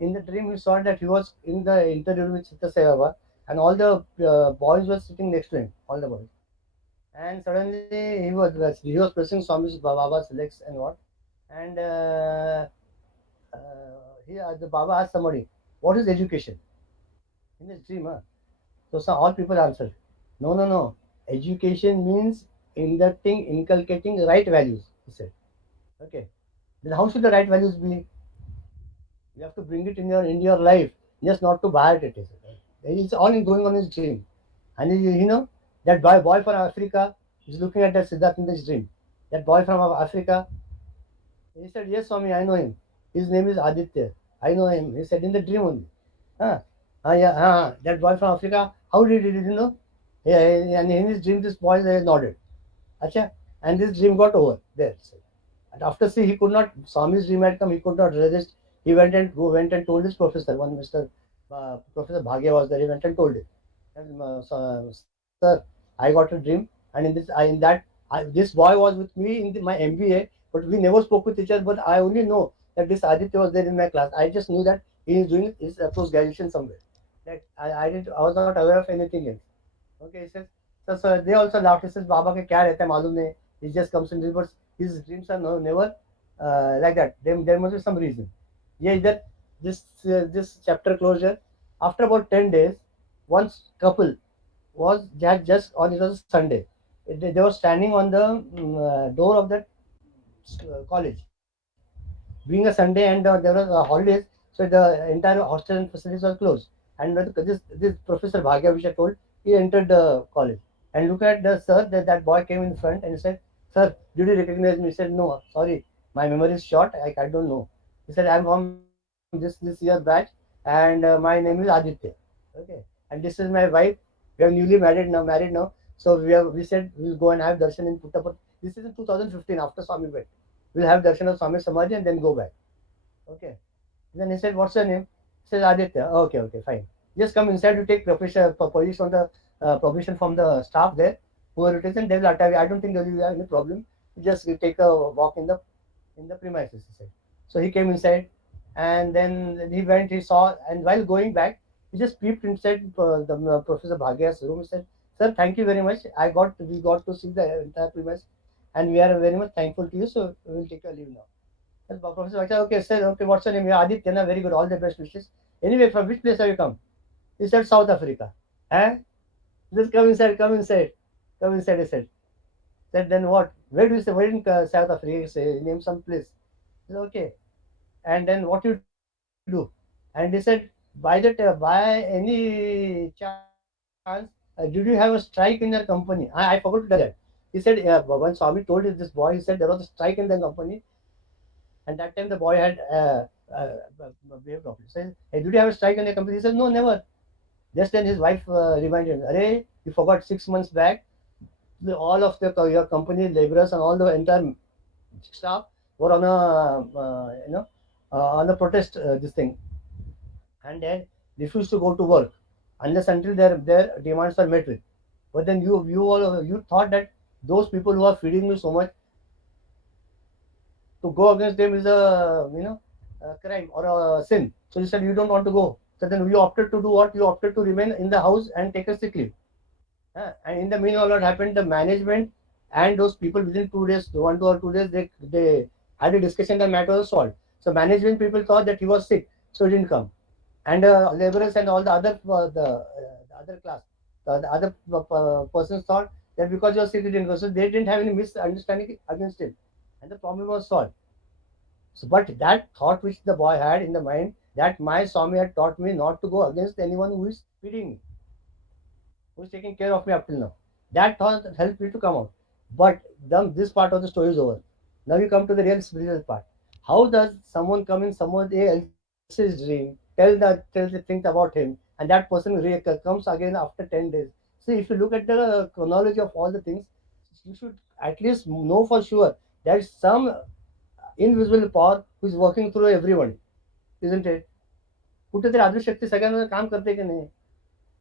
In the dream, he saw that he was in the interview with Chitta Sai Baba, and all the boys were sitting next to him, all the boys. And suddenly he was pressing Swami Baba's legs and what, and the Baba asked somebody, "What is education?" In his dream, huh? So all people answered, "No, no, no. Education means inculcating right values." He said, "Okay. Then how should the right values be? You have to bring it in your life, just not to buy it." It is. It's all in going on his dream, and that boy from Africa is looking at that Siddharth in his dream. That boy from Africa, he said, "Yes, Swami, I know him. His name is Aditya. I know him." He said in the dream only. Huh? Yeah, that boy from Africa, how did you know? Yeah, and in his dream, this boy nodded. Acha, and this dream got over there. So, and after see, he could not. Swami's dream had come. He could not resist. He went and told his professor. One Mr. Professor Bhagya was there. He went and told him, "Sir, I got a dream, and this boy was with me in my MBA, but we never spoke with each other. But I only know that this Aditya was there in my class. I just knew that he is doing his post graduation somewhere. That I was not aware of anything else." Okay, he says, so they also laughed. He says, "Baba ke kya rehta hai malum nahi. He just comes in dreams, but his dreams are never like that. There must be some reason." Yeah, that this chapter closure. After about 10 days, one couple they had just on, it was a Sunday. They were standing on the door of that college, being a Sunday, and there were holidays, so the entire hostel and facilities were closed. And when this Professor Bhagya, which I told, he entered the college and look at the sir. That boy came in front and said, "Sir, did you recognize me?" He said, "No, sorry, my memory is short. I don't know." He said, "I'm from this year batch, and my name is Aditya." Okay, and this is my wife. We are newly married now. So we said we'll go and have darshan in Puttapat. This is in 2015 after Swami went. We'll have darshan of Swami Samadhi and then go back. Okay. Then he said, "What's your name?" He said, "Aditya." "Okay, okay, fine. Just come inside to take permission from the staff there. Whoever it is, and they will attend. I don't think there will be any problem. Just take a walk in the premises," he said. So he came inside, and then he went. He saw, and while going back, he just peeped inside the Professor Bhagya's room. He said, "Sir, thank you very much. We got to see the entire premise, and we are very much thankful to you. So we will take a leave now." Yes, Professor Bhakti, "Okay, sir, okay, what's your name?" "Yeah, Aditya, na, very good, all the best wishes. Anyway, from which place have you come?" He said, "South Africa." "Eh? Just come inside, come inside, come inside," he said. Said, "Then what? Where do you say? Where in South Africa?" He said, "Name some place." He said, "Okay. And then what you do?" And he said, by any chance, did you have a strike in your company?" I forgot to tell you that. He said, when Swami told this boy, he said there was a strike in the company, and that time the boy had behaved properly. So, "Hey, did you have a strike in the company?" He said, "No, never." Just then his wife reminded him, "Arey, you forgot 6 months back, all of your company laborers and all the entire staff were on a on the protest this thing, and then refuse to go to work unless until their demands are met with. But then you thought that those people who are feeding you so much, to go against them is a crime or a sin. So you said you don't want to go. So then you opted to do what? You opted to remain in the house and take a sick leave. And in the meanwhile, what happened? The management and those people within 2 days, 1 or 2 days, they had a discussion. The matter was solved. So management people thought that he was sick, so he didn't come. And laborers and all the other the other class, the other persons thought that because he was sick, he didn't go. So they didn't have any misunderstanding against him, and the problem was solved. So, but that thought which the boy had in the mind, that my Swami had taught me not to go against anyone who is feeding me, who's taking care of me up till now. That thought helped me to come out. But this part of the story is over. Now we come to the real spiritual part. How does someone come in someone else's dream, tell the things about him, and that person comes again after 10 days? See, if you look at the chronology of all the things, you should at least know for sure there is some invisible power who is working through everyone, isn't it? कुठेतरी आदिशक्ती सगळ्यांना काम करते की नाही?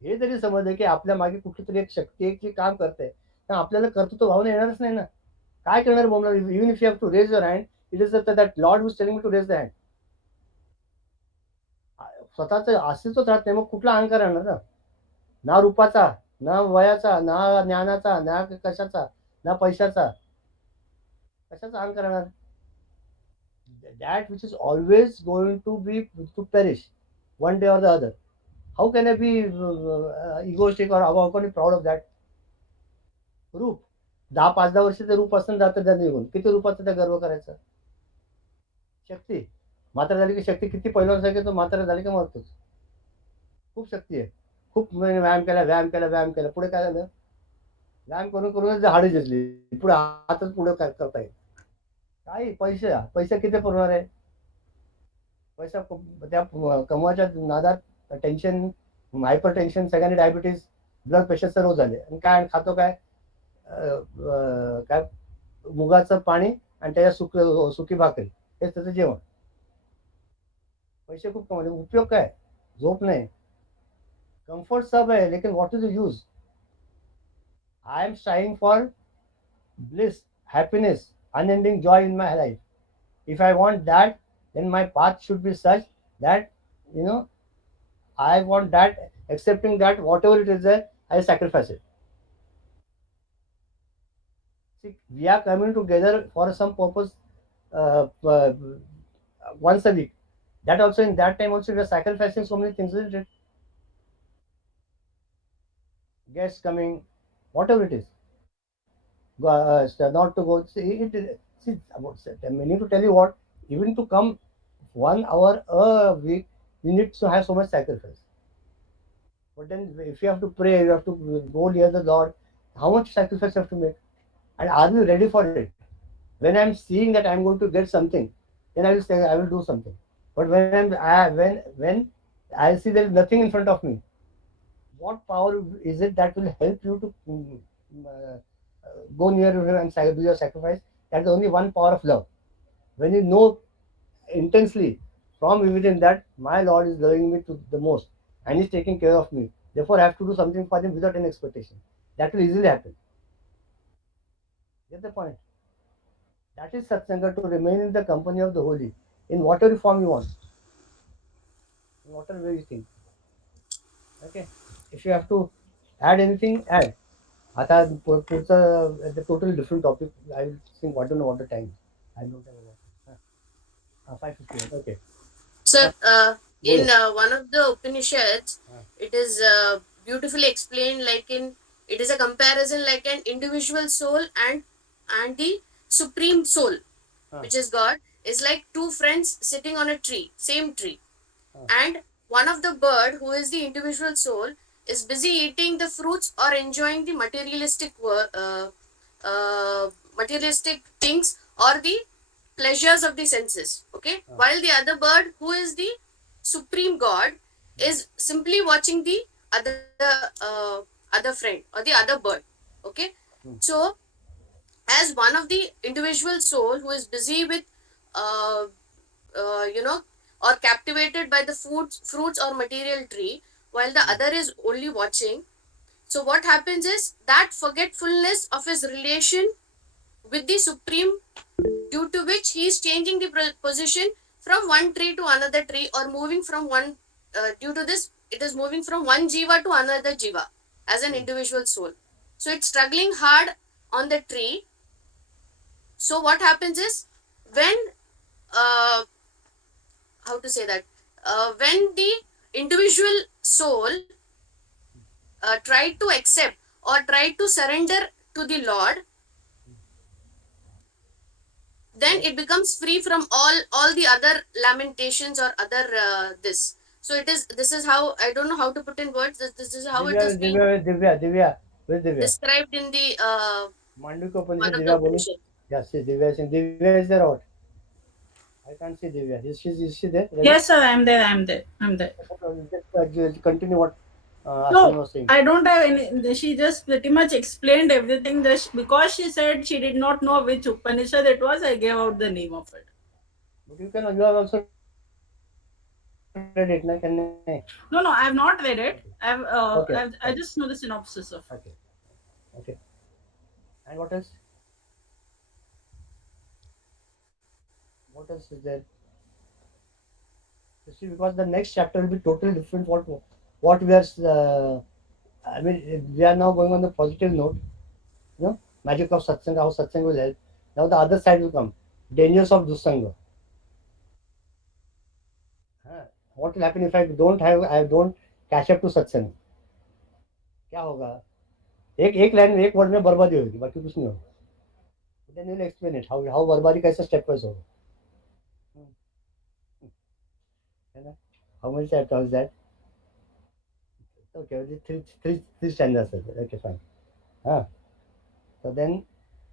हे जरी समजलं की आपल्या मागे कुठलीतरी एक शक्ती आहे जी काम करते, तर आपल्याला कर्तृत्व भावना येणारच नाही ना. काय करणार बोलणार? Even if you have to raise your hand, it is that lord who's telling me to raise the hand. स्वतःचं अस्तित्वच राहत नाही, मग कुठला अहंकार आणणार ना? ना रूपाचा, ना वयाचा, ना ज्ञानाचा, ना कशाचा, ना पैशाचा. कशाचा अहंकार आणणार? That which is always going to perish one day or the other. How can I be egoistic or how can I be proud of that? रूप 10-5-10 वर्षाचं रूप असताना जातं त्या निघून, किती रूपाचा त्या गर्व करायचा? शक्ती मात्र झाली की शक्ती किती पहिल्यासारखी, तो मात्र झाली का मरतोच. खूप शक्ती आहे. खूप व्यायाम केला पुढे काय झालं? व्यायाम करूनच हाडे झिजली, पुढे हातच पुढे करता येईल. काही पैसे किती पुरणार आहे? पैसा त्या कमवायच्या नादात टेन्शन, हायपर टेन्शन, सगळ्यांनी डायबिटीज, ब्लड प्रेशर सर्व झाले. आणि काय खातो काय? काय मुगाचं पाणी आणि त्याच्या सुकी भाकरी, हेच त्याचं जेवण. पैसे खूप कमावले, उपयोग काय? झोप नाही, कम्फर्ट सब आहे, लेकिन what is the use? I am striving for bliss, happiness, unending joy in my life. If I want that, then my path should be such that, you know, I want that, accepting that whatever it is there, I sacrifice it. See, we are coming together for some purpose uh, once a week. That also, in that time also, we are sacrificing so many things, isn't it? Guests coming, whatever it is. Not to go. See, I mean to tell you what, even to come 1 hour a week, you need to have so much sacrifice. But then, if you have to pray, you have to go near the Lord, how much sacrifice you have to make? And are we ready for it? When I'm seeing that I'm going to get something, then I will say I will do something. But when I see there is nothing in front of me, what power is it that will help you to go near him and do your sacrifice? That's only one power of love. When you know intensely from within that my Lord is loving me to the most and He's taking care of me, therefore I have to do something for Him without any expectation. That will easily happen. Get the point? That is satsanga, to remain in the company of the holy in whatever form you want, in whatever way you think. Okay. If you have to add anything, add. आता पुढचं the total different topic. I will think. I don't know what the time is. I don't have a lot. 5:58. Okay. Sir, in Bolo. one of the Upanishads, it is beautifully explained it is a comparison like an individual soul and the supreme soul, which is God, is like two friends sitting on a tree, same tree. And one of the bird, who is the individual soul, is busy eating the fruits or enjoying the materialistic things or the pleasures of the senses. Okay, while the other bird, who is the supreme God, is simply watching the other friend or the other bird. Okay, so as one of the individual soul who is busy with or captivated by the fruits or material tree, while the other is only watching. So what happens is that forgetfulness of his relation with the supreme, due to which he is changing the position from one tree to another tree, or moving from one, due to this it is moving from one jiva to another jiva as an individual soul. So it's struggling hard on the tree. So what happens is, when uh, how to say that, when the individual soul tried to accept or tried to surrender to the Lord, then it becomes free from all the other lamentations or other this. So it is, this is how, I don't know how to put in words, this is how it Divya, is being Divya. Where's Divya? described in the Mandukya Upanishad, one of the Divya bowling. Upanishad. Yes, see, Divya is in. Divya is there out. I can't see Divya. Is she there? Ravi? Yes, sir, I'm there. I'm there. I'm there. Just continue what Ashwini No, was saying. I don't have any. She just pretty much explained everything. Just because she said she did not know which Upanishad it was, I gave out the name of it. But you have also read it, na? Can I? No, I have not read it. Okay. I just know the synopsis of it. Okay. Okay. And what else? What else is there? You see, because the next chapter will be totally different. What we are. I mean, we are now going on the positive note. You know, magic of satsang, how satsang will help. Now the other side will come. Dangers of dusanga. What will happen if I don't catch up to satsang? क्या होगा? एक line में एक word में बर्बादी होगी, बाकी कुछ नहीं होगा. Then you will explain it how बर्बादी कैसे step wise होगा. है ना? How many chapters is that? Okay, three stanzas. Okay, fine. So then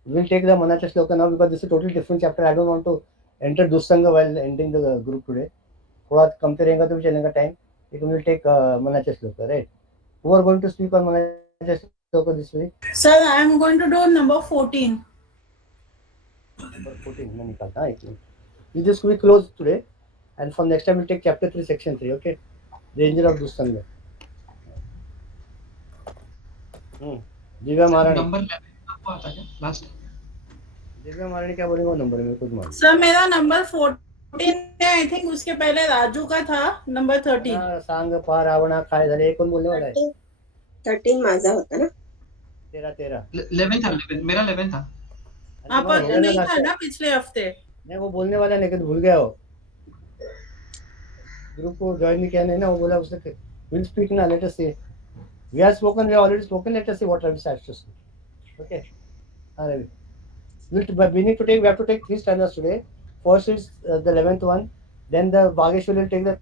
we'll take the Manacha Shloka now, because this is a totally different chapter. I don't want to enter Dusanga while ending the group today. थोड़ा कमते रहेगा तो भी चलेगा time. It will take Manacha Shloka, right? Who are going to speak on Manacha Shloka this week? Sir, I am going to do number 14. Number 14. मैं निकालता हूँ एक minute. We just we close today, and from next time we'll take chapter 3, section 3. Okay, danger of Dusanga. Divya महारानी. Number 11 आपको आता है last. Divya महारानी क्या बोलेगा नंबर में कुछ मालूम. सर मेरा नंबर 14 है. आई थिंक उसके पहले राजू का था नंबर 13. सांग पा रावणा काय झाले हे कोण बोलने वाला है. 13 माझा होता ना. 13 11 था. 11 मेरा 11 था. आप नहीं था ना पिछले हफ्ते. नहीं, वो बोलने वाला नहीं, कि भूल गया हो. ग्रुप को ज्वाइन नहीं किया नहीं ना, वो बोला उसने विल स्पीक ना. Let us see. We have already spoken. Let us see what Ravi has to say. Okay. Ravi. We have to take 3 stanzas today. First is the 11th one. Then the Bhageshwar will take the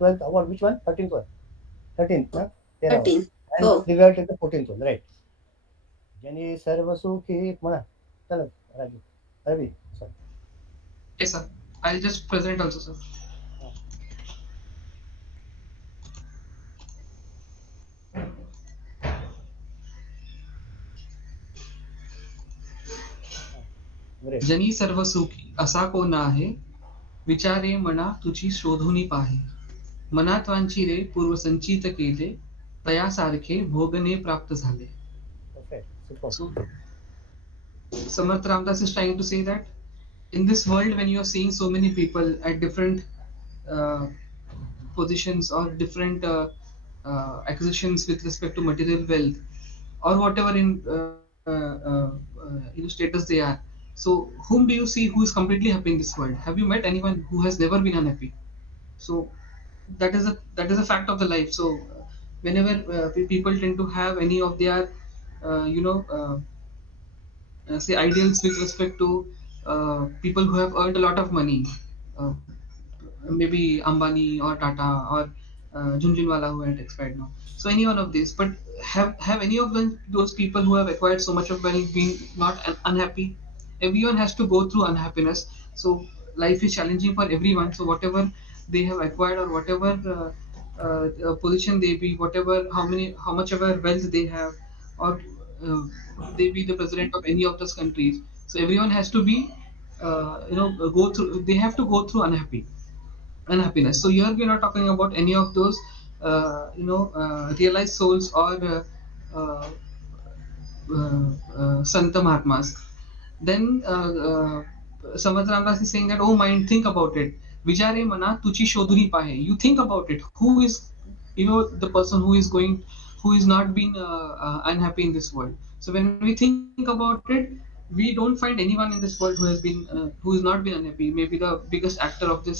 12th. What? Which one? 13th one. 13th. Huh? 13. And Oh. Divya will take the 14th one. Right. Jani sarvasukhi mana. Chalo, Ravi. Ravi. Sorry. Yes sir. I'll just present also sir. Great. जनी सर्व सुखी असा कोण आहे, विचारे मना तुझी शोधुनी पाहे, मनात वांचिले पूर्वसंचित केले, तयासारखे भोगने प्राप्त झाले. Perfect. Super. So Samarth Ramdas is trying to say that in this world, when you are seeing so many people at different uh, positions or different acquisitions with respect to material wealth or whatever in status they are, so whom do you see who is completely happy in this world? Have you met anyone who has never been unhappy? So that is a fact of the life. So whenever people tend to have any of their uh, you know uh, say ideals with respect to people who have earned a lot of money, uh, maybe Ambani or Tata or Junjunwala who had expired now. So any one of these, but have any of those people who have acquired so much of money been not unhappy? Everyone has to go through unhappiness. So life is challenging for everyone. So whatever they have acquired or whatever position they be, whatever how much ever wealth they have, or they be the president of any of those countries. So everyone has to be go through. They have to go through unhappiness. So here we are not talking about any of those realized souls or uh, Santa Mahatmas. Then Samat Ramdas is saying that, oh mind, think about it. Vijare mana tuchi shodhuri pahe. You think about it. Who is, the person who is not been unhappy in this world. So when we think about it, we don't find anyone in this world who has not been unhappy. Maybe the biggest actor of the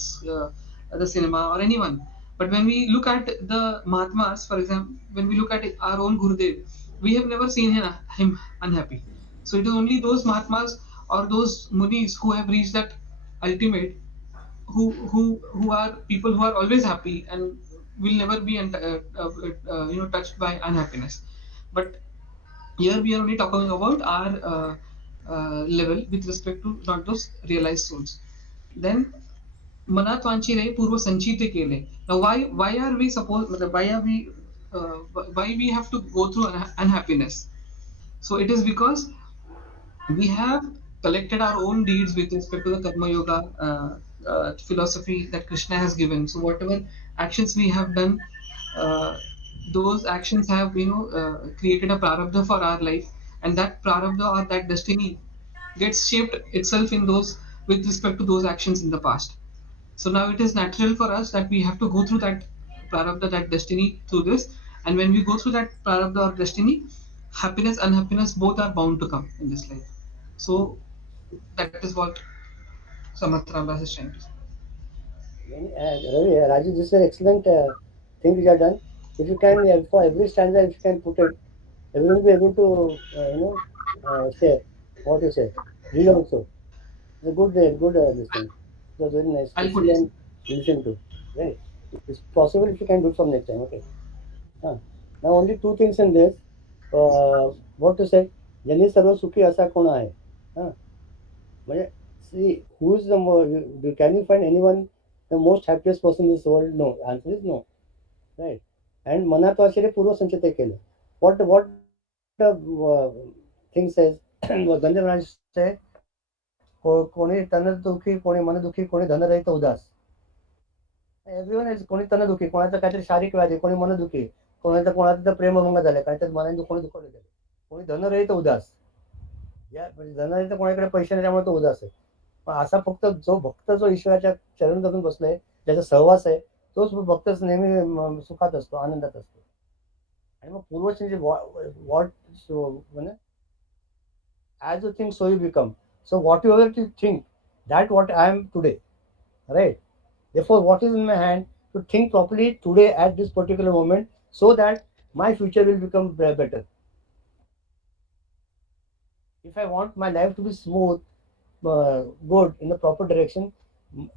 cinema or anyone. But when we look at the Mahatmas, for example, when we look at our own Gurudev, we have never seen him unhappy. So it is only those Mahatmas or those Munis who have reached that ultimate, who are people who are always happy and will never be touched by unhappiness. But here we are only talking about our level with respect to not those realized souls. Then मनात वांछी रहे पूर्व संचित केले. Now why are we suppose मतलब why we have to go through unhappiness? So it is because we have collected our own deeds with respect to the karma yoga philosophy that Krishna has given. So whatever actions we have done, uh, those actions have created a prarabdha for our life, and that prarabdha or that destiny gets shaped itself in those with respect to those actions in the past. So now it is natural for us that we have to go through that prarabdha, that destiny through this. And when we go through that prarabdha or destiny, happiness and unhappiness both are bound to come in this life. So that is what Samat Ramdas is trying to say. Ravi, Raju, this is an excellent thing which you have done. If you can, for every stanza, if you can put it, everyone will be able to, say what you say. Read also. It's a good this thing. It was very nice to I'll put see it. and listen to. Right. It's possible if you can do it from next time. Okay. Huh. Now only two things in this. What to say? जनी सर्व सुखी असा कोण आहे? Huh. म्हणजे see who is the more, can you find anyone the most happiest person in this world? No. Answer is no. Right. And मनात वाचेले पूर्व संचित केलं. What thing says Gandharva say कोणी तन दुखी, कोणी मन दुखी, कोणी धनरहित उदास. एव्हरीवन इज कोणी तन दुखी, कोणाचं काहीतरी शारीरिक व्याधी, कोणी मन दुखी, कोणाचं तर प्रेमभंग झालं, काहीतरी मनाने कोणी दुखवले गेले, कोणी धनरहित उदास. या म्हणजे धनरहित कोणाकडे पैसे नाही त्यामुळे तो उदास आहे. पण असा फक्त जो भक्त जो ईश्वराच्या चरण धरून बसलाय, ज्याचा सहवास आहे, तोच भक्तच नेहमी सुखात असतो, आनंदात असतो. आणि मग पूर्वज वॉट म्हणजे as you think so you become. So whatever you think, that what I am today, right? Therefore what is in my hand to think properly today at this particular moment, so that my future will become better. If I want my life to be smooth, good, in the proper direction,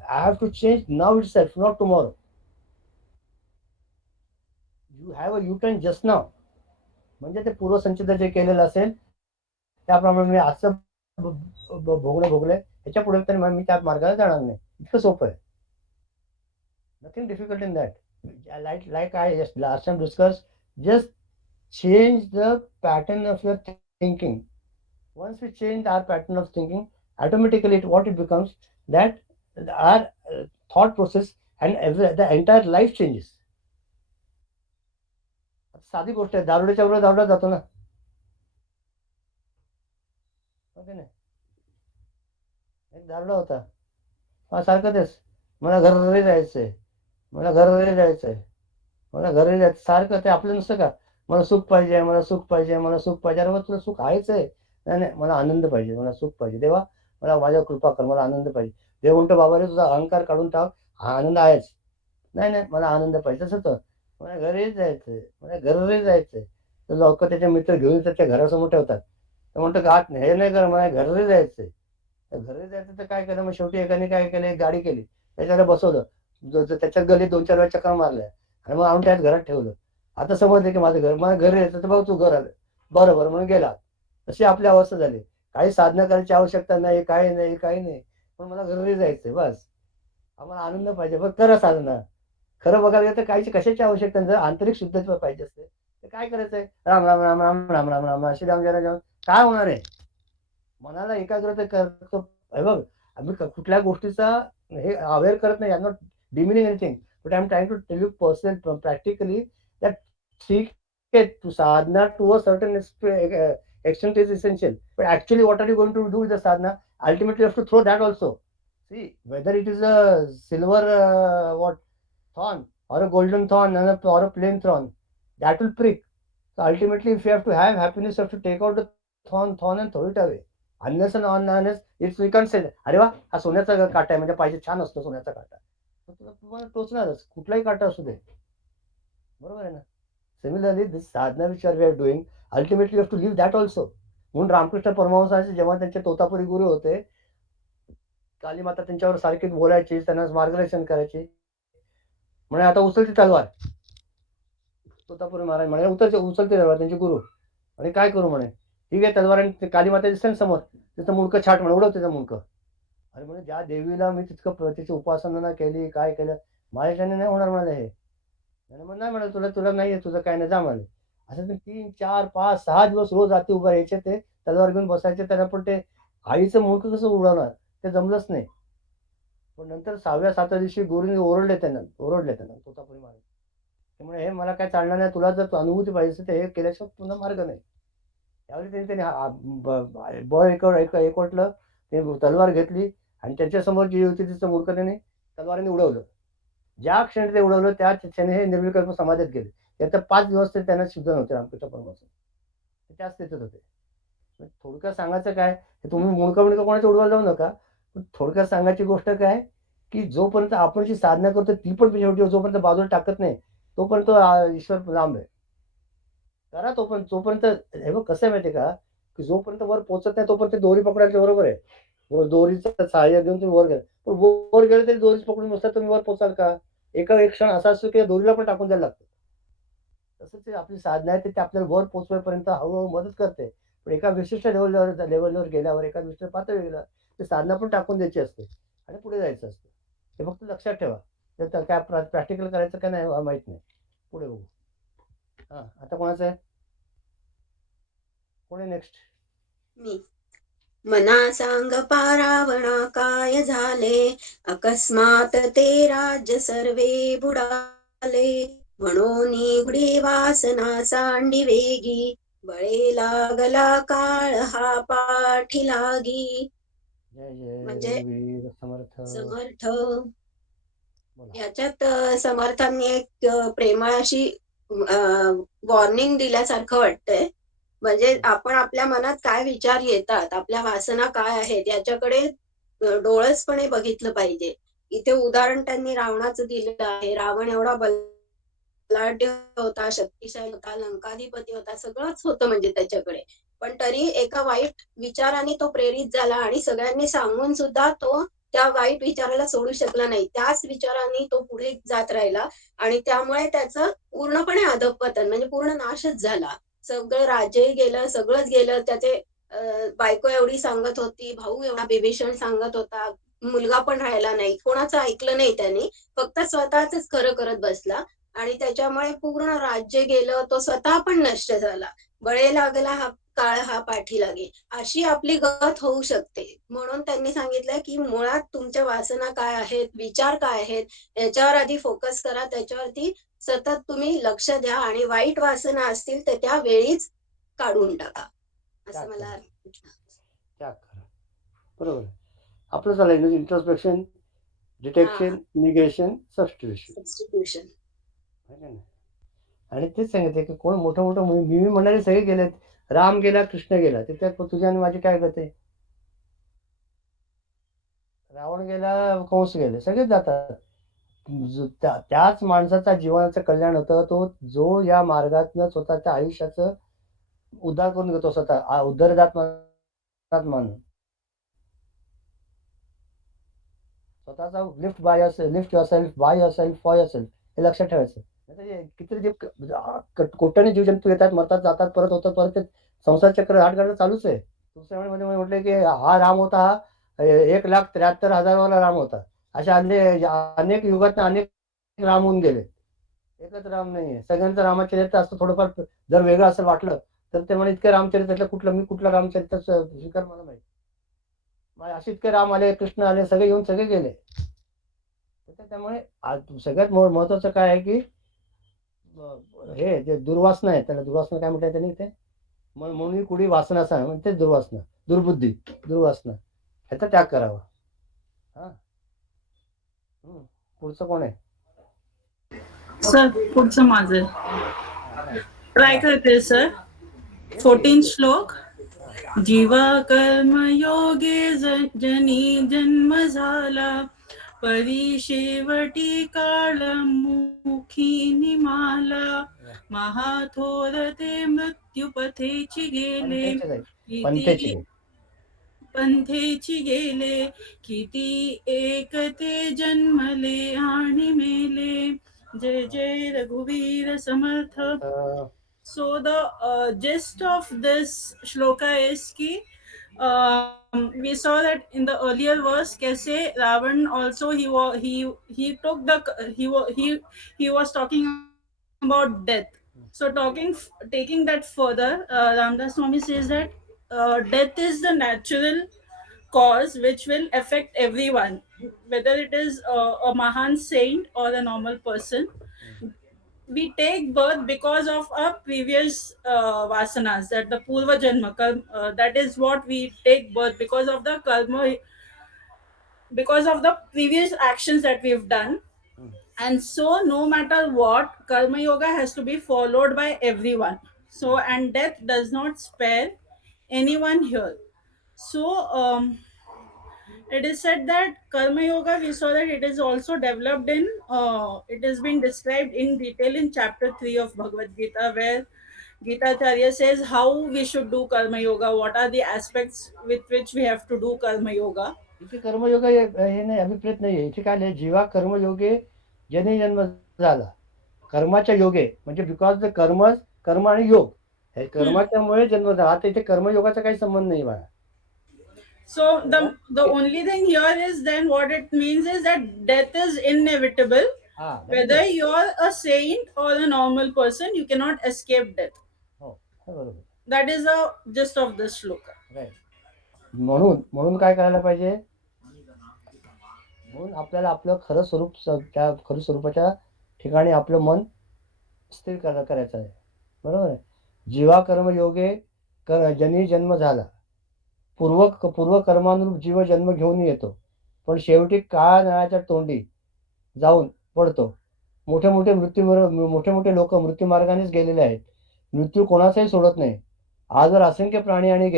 I have to change now itself, not tomorrow. You have a U-turn just now. म्हणजे ते पूर्वसंचित जे केलेलं असेल त्याप्रमाणे मी असं भोगले ह्याच्या पुढे तर मी त्या मार्गाला जाणार नाही. इतकं सोपं आहे. Nothing difficult in that. Like I just last time discussed, just change the pattern of your thinking. Once we change our pattern of thinking, automatically what it becomes, that our thought process and the entire life changes. साधी गोष्ट आहे, दारुड्याच्या बरोबर दारुडा जातो ना. Okay नाही, एक दारुडा होता, सारखं तेच, मला घरी जायचंय, मला घरी जायचंय, मला घरी जायचं, सारखं ते आपलं नसतं का, मला सुख पाहिजे, मला सुख पाहिजे, मला सुख पाहिजे. अरे मग तुला सुख आहेच आहे. नाही नाही, मला आनंद पाहिजे, मला सुख पाहिजे. देवा मला माझ्या कृपा कर, मला आनंद पाहिजे. देव म्हणतो बाबा रे तुझा अहंकार काढून टाक, हा आनंद आहेच. नाही नाही, मला आनंद पाहिजे. तसं तर मला घरी जायचंय, मला घरी जायचंय. तर लोक त्याचे मित्र घेऊन त्याच्या घरासमोर ठेवतात. तर म्हणतो गात नाही, हे नाही कर, मला घरी जायचंय. तर घरी जायचं तर काय केलं मग, शेवटी एकाने काय केलं, एक गाडी केली, त्याच्याला बसवलं, त्याच्यात गली 2-4 वेळा चक्कर मारल्या आणि मग आणून त्यात घरात ठेवलं. आता समजलं की माझं घर, मला घरी यायचं, तर बघ तू घर आलं, बरोबर म्हणून गेला. तशी आपली अवस्था झाली. काही साधना करायची आवश्यकता नाही, काही नाही, काही नाही, पण मला घरी जायचंय बस. आम्हाला आनंद पाहिजे, बघ करा साधना. खरं बघायला गेलं तर काहीची कशाची आवश्यकता नाही. जर आंतरिक शुद्धत्व पाहिजे असते तर काय करायचंय, राम राम राम राम राम राम राम श्रीराम जय राम, काय होणार आहे. मनाला एकाग्रता करतो. बघ आम्ही कुठल्या गोष्टीचा हे अवेअर करत नाही. I am not demeaning anything, but I am trying to tell you personal practically that ठीक आहे, to sadhana to a certain extent is essential, but actually what are you going to do with the sadhana? Ultimately you have to throw that also. See, whether it is a silver what thorn or a golden thorn or a plain thorn, that will prick. So ultimately if you have to have happiness, you have to take out the thorn and throw it away. Unless and unless it's, we can't say अरे वा हा सोन्याचा काटा आहे म्हणजे पाहिजे, छान असतो सोन्याचा काटा, तुला तुम्हाला टोचणारच कुठलाही काटा असू दे, बरोबर आहे ना. Similarly, this sadhana which we are doing, ultimately you have to leave that also. म्हणून रामकृष्ण परमहंसाचे जेव्हा त्यांचे तोतापुरी गुरु होते, काली माता त्यांच्यावर सारखी बोलायची, त्यांना मार्गदर्शन करायची, म्हणे आता उचलती तलवार. तोतापुरी महाराज म्हणे उचलते तलवार, त्यांचे गुरु. आणि काय करू म्हणे, ठीक आहे तलवार, आणि काली माता दिसते ना समोर, तिचं मुंडकं छाट म्हणे, उडव तिचं मुंडकं. अरे म्हणे ज्या देवीला मी तितकं तिची उपासना केली, काय केलं, माझ्याच्याने नाही होणार म्हणाले हे. मग नाही म्हणाल, तुला नाही तुझं काय नाही, जा म्हणाले. असं ते 3, 4, 5, 6 दिवस रोज रात्री उभा यायचे, ते तलवार घेऊन बसायचे. त्याला पण ते आईचं मुंडकं कसं उडवणार, ते जमलंच नाही. पण नंतर 6व्या-7व्या दिवशी गुरुने ओरडले त्यांना तोतापुरी महाराज. त्यामुळे हे मला काय चालणार नाही, तुला जर अनुभूती पाहिजे असेल तर हे केल्याशिवाय पुन्हा मार्ग नाही. त्यावेळी त्यांनी बळ एकवटलं, ते तलवार घेतली आणि त्याच्यासमोर जी होती तिचं मुंडकं त्याने तलवारीने उडवलं. ज्या क्षणी ते उडवलं त्याच क्षणी हे निर्विकल्प समाधीत गेले. त्याच्या 5 दिवस ते त्यांना शुद्ध नव्हते रामकृष्ण परमहंस. ते त्याच स्थितीत होते. थोडक्यात सांगायचं काय, तुम्ही मुंडकं कोणाचं उडवायला जाऊ नका. पण थोडक्यात सांगायची गोष्ट काय, की जोपर्यंत आपण जी साधना करतो ती पण शेवटी जोपर्यंत बाजूला टाकत नाही, तोपर्यंत ईश्वर लांब आहे. करा जोपर्यंत हे बघ कसं आहे माहिती आहे का, की जोपर्यंत वर पोहोचत नाही तोपर्यंत दोरी पकडायचं, बरोबर आहे. दोरीचं सहाय्य घेऊन तुम्ही वर गेला, पण वर गेले तरी दोरीच पकडून बसता, तुम्ही वर पोचाल का? एक क्षण असा असतो की दोरीला पण टाकून द्यायला लागतं. तसंच आपली साधना आहे ते आपल्याला वर पोहोचवेपर्यंत हळूहळू मदत करते. पण एका विशिष्ट लेवलवर गेल्यावर, एका विशिष्ट पातळीला ते साधना पण टाकून द्यायची असते आणि पुढे जायचं असतं. हे फक्त लक्षात ठेवा. तर काय प्रॅक्टिकल करायचं का नाही माहित नाही. पुढे बघू. हा, आता कोणाचं आहे? कोण आहे नेक्स्ट? मी. मना सांग पारावणा काय झाले, अकस्मात ते राज्य सर्वे बुडाले. म्हणून उघडी वासना सांडी वेगी, बळे लागला काळ हा पाठी लागी. जय जय म्हणजे रघुवीर समर्थ. समर्थ. बोला. याच्यात समर्थांनी एक प्रेमळ अशी वॉर्निंग दिल्यासारखं वाटतंय. म्हणजे आपण आपल्या मनात काय विचार येतात, आपल्या वासना काय आहेत याच्याकडे डोळसपणे बघितलं पाहिजे. इथे उदाहरण त्यांनी रावणाचं दिलेलं आहे. रावण एवढा बलाढ्य होता, शक्तिशाली होता, लंकाधिपती होता, सगळंच होतं म्हणजे त्याच्याकडे. पण तरी एका वाईट विचाराने तो प्रेरित झाला आणि सगळ्यांनी सांगून सुद्धा तो त्या वाईट विचाराला सोडू शकला नाही. त्याच विचाराने तो पुढे जात राहिला आणि त्यामुळे त्याचं पूर्णपणे अधःपतन म्हणजे पूर्ण नाशच झाला. सगळं राज्यही गेलं, सगळंच गेलं. त्याचे बायको एवढी सांगत होती, भाऊ एवढा बिभीषण सांगत होता, मुलगा पण राहिला नाही, कोणाचं ऐकलं नाही त्याने, फक्त स्वतःच खरं करत बसला आणि त्याच्यामुळे पूर्ण राज्य गेलं, तो स्वतः पण नष्ट झाला. बळे लागला हा काळ हा पाठी लागे. अशी आपली गत होऊ शकते. म्हणून त्यांनी सांगितलंय की मुळात तुमच्या वासना काय आहेत, विचार काय आहेत, याच्यावर आधी फोकस करा. त्याच्यावरती सतत तुम्ही लक्ष द्या आणि वाईट वासना असतील तर त्या वेळीच काढून टाका, असं मला त्याग करा. बरोबर. आपलं चालायचं इंट्रोस्पेक्शन, डिटेक्शन, निगेशन, सबस्टिट्यूशन. आणि तेच सांगितलं की कोण मोठं मी म्हणाले सगळे गेलेत. राम गेला, कृष्ण गेला, त्याच्यात तुझ्या आणि माझी काय गत आहे? रावण गेला, कंस गेले, सगळेच जातात. त्याच माणसाचा जीवनाचं कल्याण होतं, तो जो या मार्गातनं स्वतःच्या आयुष्याचं उद्धार करून घेतो, स्वतः उद्धरदात मानून स्वतःचा lift yourself by yourself for yourself, हे लक्षात ठेवायचं. किती जीव कोट्याने जीवजंतू येतात, मरतात, जातात, परत होतात, परत ते संसार चक्र आठ घालणं चालूच आहे. दुसऱ्या मध्ये म्हटलं की हा राम होता, हा 1,73,000 वाला राम होता. अशा अनेक युगात अनेक राम होऊन गेले. एकच राम नाहीये. सगळ्यांचं रामचरित्र असं थोडंफार जर वेगळं असं वाटलं तर ते म्हणे इतकं रामचरित्रातलं कुठलं रामचरित्र स्वीकार मला माहिती. असे इतके राम आले, कृष्ण आले, सगळे येऊन सगळे गेले. त्यामुळे सगळ्यात महत्वाचं काय आहे की हे जे दुर्वासना आहे, त्याला दुर्वासना काय म्हणतात त्यांनी ते म्हणून कुडी वासना सांग म्हणजे ते दुर्वासना, दुर्बुद्धी, दुर्वासना, ह्याचा त्याग करावा. हा. पुढचं कोण आहे? सर पुढचं माझं ट्राय करते सर. 14th श्लोक. जीवा कर्म योगे जनी जन्म झाला, परी शेवटी काळ मुखी निमाला, महाथोर ते मृत्यू पथेची गेले, पंथेची गेले, किती एक ते जन्मले आणि मेले. जय जय रघुवीर समर्थ. So the gist of this shloka is ki we saw that in the earlier verse kaise Ravan also he took the he was talking about death. So taking that further, Ramdas Swami says that death is the natural cause which will affect everyone, whether it is a Mahan saint or a normal person. We take birth because of our previous vasanas, that the purva janma that is what we take birth because of the karma, because of the previous actions that we've done. And so no matter what, karma yoga has to be followed by everyone. So and death does not spare anyone here. So it is said that karma yoga, we saw that it is also developed in it has been described in detail in chapter 3 of Bhagavad Gita, where Gita Acharya says how we should do karma yoga, what are the aspects with which we have to do karma yoga. इथे कर्मयोग हे नाही, अभिप्रेत नाही. इथे काय नाही, जीवा कर्मयोगे जनी जन्म झाला, कर्माच्या योगे म्हणजे बिकॉज द कर्म आणि योग, हे कर्माच्यामुळे जन्म झाला. आता इथे कर्मयोगाचा काही संबंध नाही बाळा. So the only thing here is then what it means is that death is inevitable. Whether you're a saint or a normal person, you cannot escape death. That is the gist of this shloka. म्हणून काय करायला पाहिजे, म्हणून आपल्याला आपलं खरं स्वरूप, त्या खरं स्वरूपाच्या ठिकाणी आपलं मन स्थिर करायचं आहे. बरोबर आहे. जीवा कर्मयोगे जनी जन्म झाला, पूर्व कर्मानुरूप जीव जन्म घेऊन येतो, पण शेवटी काळ नळाच्या तोंडी जाऊन पडतो. मोठे मोठे लोक मृत्यू मार्गानेच गेलेले आहेत. मृत्यू कोणाचाही सोडत नाही. आजवर असंख्य प्राणी आले आणि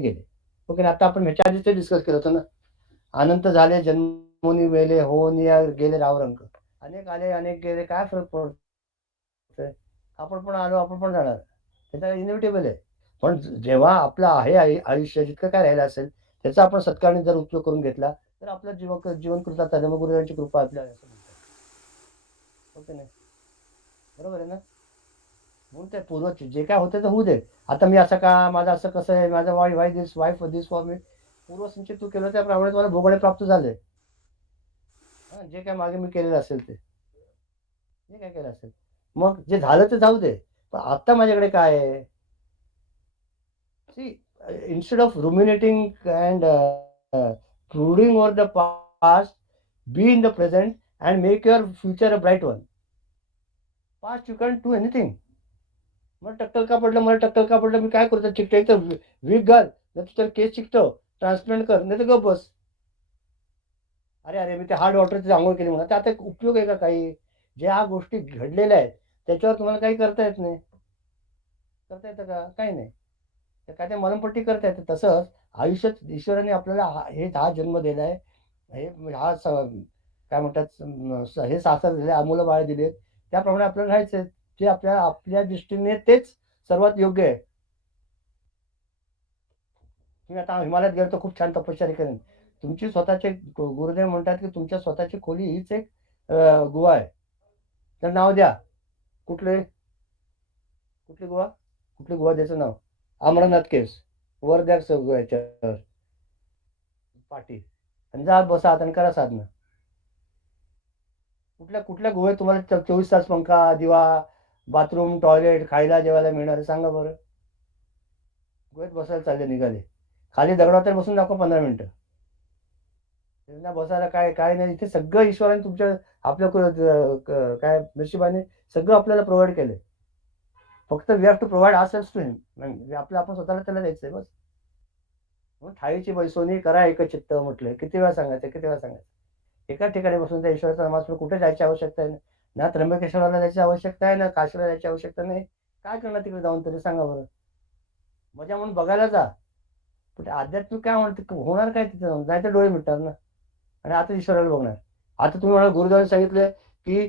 गेले. ओके. आता आपण ह्याच्या आधीच डिस्कस केलं होतं ना, अनंत झाले जन्मोनी मेले, होनी गेले रावरंग, अनेक आले अनेक गेले, काय फरक पडतोय? आपण पण आलो, आपण पण जाणार, त्याचा इनएव्हिटेबल आहे. पण जेव्हा आपलं आहे आयुष्य जितकं काय राहिलं असेल त्याचा आपण सत्कारने जर उपयोग करून घेतला तर आपलं जीवन कृतार्थ, धर्मगुरूंची कृपा आपल्याला असं म्हणतात. ओके नाही, बरोबर आहे ना. म्हणून ते पूर्वच जे काय होतं ते होऊ दे. आता मी असं का, माझं असं कसं आहे, माझा वाईफ दिस फॉर मी, पूर्वसंचित तू केलं त्याप्रमाणे मला भोगणे प्राप्त झाले. जे काय मागे मी केलेलं असेल ते, जे काय केलं असेल, मग जे झालं ते जाऊ दे. पण आता माझ्याकडे काय आहे. See, instead of ruminating and brooding over the past, be in the present and make your future a bright one. Past you can't do anything. मला टक्कल का पडलं, मी काय करतो, चिकटं एक तर वीक घाल, नाही तर केस चिकटव, ट्रान्सप्लांट कर, नाही तर गप बस. अरे मी ते हार्ड वॉटरची आंघोळ केली म्हणा, आता उपयोग आहे का काही? ज्या गोष्टी घडलेल्या आहेत त्याच्यावर तुम्हाला काही करता येत नाही. करता येतं का? काही नाही. तर काय ते मलमपट्टी करता येते. तसंच आयुष्यात ईश्वराने आपल्याला हा जन्म दिला आहे, हे काय म्हणतात, हे सासर दिले, अमूल बाळ दिले, त्याप्रमाणे आपल्याला राहायचं. ते आपल्या दृष्टीने तेच सर्वात योग्य आहे. तुम्ही आता हिमालयात गेलो तर खूप छान तपश्चर्या करेन. तुमची स्वतःचे गुरुदेव म्हणतात की तुमच्या स्वतःची खोली हीच एक गुहा आहे. तर नाव द्या. कुठली गुहा द्यायचं नाव? अमरनाथ केव्स, वर द्या याच्यावर पाठी, आणि जा बसा आणि करा साधना. कुठल्या गुहेत तुम्हाला 24 तास पंखा, दिवा, बाथरूम, टॉयलेट, खायला जेवायला मिळणार आहे? सांगा बरं. गुहेत बसायला चालले निघाले. खाली दगडावर बसून दाखवा 15 मिनिटं. त्यांना बसायला काय काय नाही. इथे सगळं ईश्वराने तुमच्या आपल्या काय नशिबाने सगळं आपल्याला प्रोव्हाइड केलंय. फक्त we have to provide ourselves to him. म्हणजे आपलं आपण स्वतःला त्याला द्यायचंय बस. म्हणून ठाईची बैसोनी करा एकचित्त म्हटलंय. किती वेळा सांगायचं, किती वेळा सांगायचं. एका ठिकाणी बसून त्या ईश्वराचा नाम स्मरण कुठे जायची आवश्यकता आहे? ना त्र्यंबकेश्वराला जायची आवश्यकता आहे, ना काशीला जायची आवश्यकता नाही. काय करणार तिकडे जाऊन तरी सांगा बरं. मजा म्हणून बघायला जा. पण आध्यात्मिक काय म्हणते होणार काय तिथे जाऊन? नाही तर डोळे मिटणार ना. आणि आता ईश्वराला बघणार. आता तुम्ही मला गुरुदेवाने सांगितलं की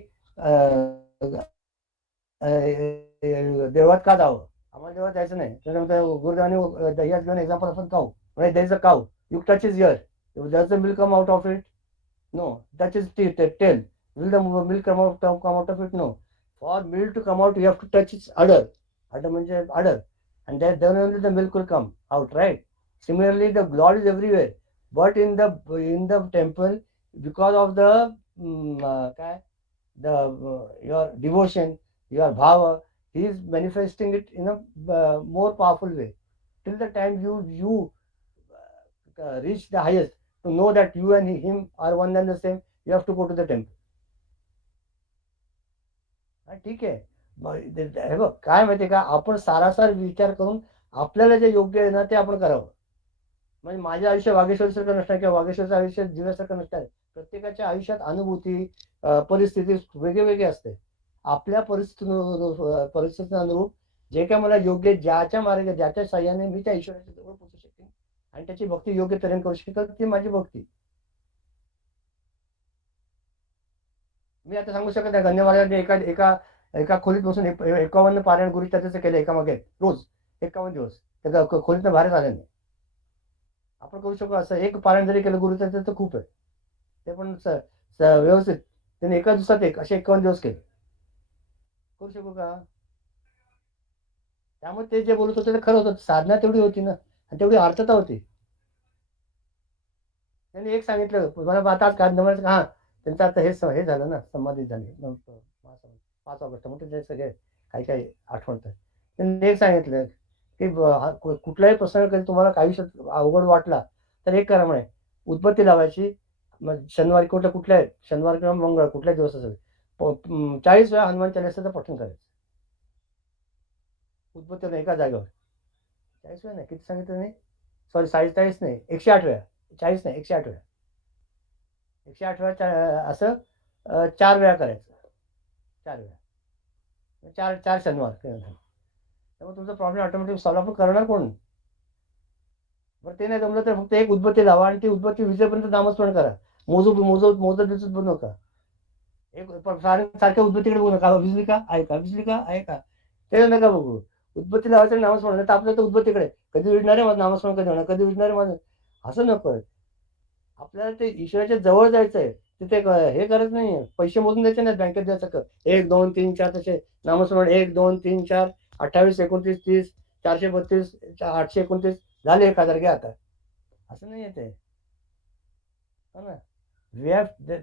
देवळात का जावं? आम्हाला देवळात जायचं नाही. त्यानंतर गुरुदेवाने he has given example of a cow. When there is a cow, you touch his ear. Does the milk come out of it? No. Touch his tail. Will the milk come out of it? No. For milk to come out, you have to touch its udder. Udder म्हणजे udder. And then only the milk will come out, right? Similarly, the Lord is everywhere. But in the temple, because of the your devotion, your bhava, he is manifesting it in a more powerful way. Till the time you reach the highest, to know that you and him are one and the same, you have to go to the temple. ठीक आहे. हे बघ काय माहितीये का, आपण सारासार विचार करून आपल्याला जे योग्य आहे ना ते आपण करावं. म्हणजे माझे आयुष्य वागेश्वरसारखं नसणार किंवा वागेश्वरचं आयुष्य जीवासारखं नसणार. प्रत्येकाच्या आयुष्यात अनुभूती परिस्थिती वेगळी असते. आपल्या परिस्थितीनं अनुरूप जे काय मला योग्य ज्याच्या मार्गे ज्याच्या साह्याने मी त्या ईश्वराच्या जवळ पोहोचू शकेन आणि त्याची भक्ती योग्य तऱ्हेने करू शकेल ती माझी भक्ती. मी आता सांगू शकत नाही. गंधमार्गाने एका खोलीत बसून 51 पारायण गुरुचरित्राचं केलं एकामागे रोज 51 दिवस. त्या खोलीतनं बाहेर आले नाही. आपण करू शकतो असं. एक पारायण जरी केलं गुरुचरित्राचं तर खूप आहे. ते पण व्यवस्थित त्याने एका दिवसात असे 51 दिवस केले. करू शकू का? त्यामुळे ते जे बोलत होते ते खरं होतं. साधना तेवढी होती ना आणि तेवढी अर्थता होती. त्यांनी एक सांगितलं मला आता आज कांदमार्ग हा त्यांचं आता हे झालं ना समाधी झाली 5 ऑगस्ट म्हणून ते सगळे काही आठवणतं. त्यांनी एक सांगितलं की कुठलाही प्रसंग कधी तुम्हाला आयुष्यात अवघड वाटला तर एक करा म्हणे, उदबत्ती लावायची. मग शनिवारी कुठल्या शनिवार किंवा मंगळ कुठल्याच दिवस असेल 40 वेळा हनुमान चालीसाचं पठण करायचं. उदबत्ती एका जागेवर 40 वेळा नाही, किती सांगितलं नाही, सॉरी 40 नाही 108 वेळा. 40 नाही 108 वेळा. 108 वेळा असं 4 वेळा करायचं. 4 वेळा 4 शनिवार. त्यामुळे तुमचा प्रॉब्लेम ऑटोमॅटिक सॉल्व्ह. आपण करणार कोण? बरं ते नाही जमलं तर फक्त एक उदबत्ती लावा आणि ती उदबत्ती विजेपर्यंत नामस्मरण करा. मोजत दिवसात बनू नका. एक सारख्या उदबत्तीकडे बघू नका. विजली का आहे का, विजली का आहे का, ते नका बघू. उदबत्ती लावायचं नामस्मरण. तर आपलं तर उदबत्तीकडे कधी विजणार आहे माझं नामस्मरण, कधी होणार, कधी विजणार आहे माझं, असं नको. आपल्याला ते ईश्वराच्या जवळ जायचंय. तिथे हे करत नाही, पैसे मोजून द्यायचे नाही बँकेत द्यायचं. 1 2 3 4 तसे नामस्मरण 1 2 3 4 28 29 30 432 829 झाले 1000 घ्या आता. असं नाही येते ना.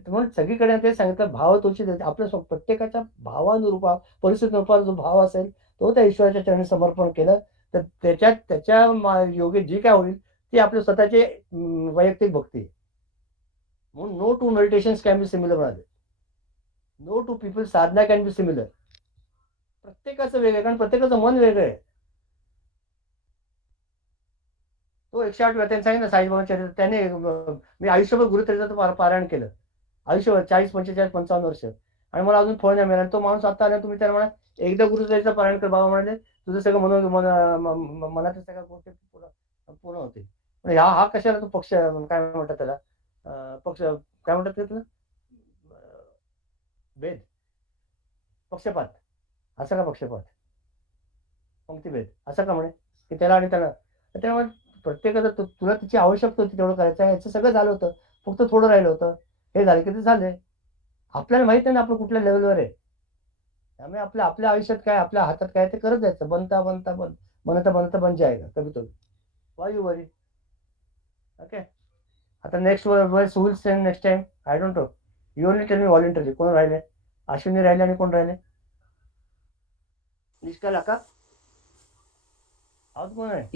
म्हणून सगळीकडे ते सांगितलं भाव तोची आपल्या प्रत्येकाच्या भावानुरूपा परिस्थितीनुसार जो भाव असेल तो त्या ईश्वराच्या चरणी समर्पण केलं तर त्याच्या योगे जी काय होईल ती आपल्या स्वतःची वैयक्तिक भक्ती. म्हणून no two meditations can be similar म्हणाले. No two people sadhana can be similar. प्रत्येकाचं वेगळं आहे, कारण प्रत्येकाचं मन वेगळं आहे. तो 108 वेळा त्यांनी सांगितलं साईबाबांच्या त्याने मी आयुष्यभर गुरुचरित्राचं पारायण केलं. आयुष्यभर 40 45 55 वर्ष आणि मला अजून फळ नाही मिळालं. तो माणूस आता आला, तुम्ही त्याला म्हणा एकदा गुरुचरित्राचं पारायण कर. बाबा म्हणाले तुझं सगळं मनाचं सगळं गोष्टी पूर्ण होते. पण हा कशाला तो पक्ष काय म्हणतात त्याला, पक्ष काय म्हणतात ते तुला, भेद, पक्षपात. असं का पक्षपात, पंक्तीभेद असं का म्हणे की त्याला आणि त्याला. त्यामुळे प्रत्येकाचं तुला तिची आवश्यकता होती तेवढं करायचं आहे. याचं सगळं झालं होतं, फक्त थोडं राहिलं होतं. हे झालं की ते झालंय. आपल्याला माहित आहे ना आपण कुठल्या लेवलवर आहे. त्यामुळे आपल्या आयुष्यात काय आपल्या हातात काय ते करत जायचं. बनता बन जाएगा कभी तो. Why you worry. ओके. आता next time I don't know. You only tell me voluntary. कोण राहिले? अश्विनी राहिले आणि कोण राहिले? निष्काला का? आहोत कोण आहे?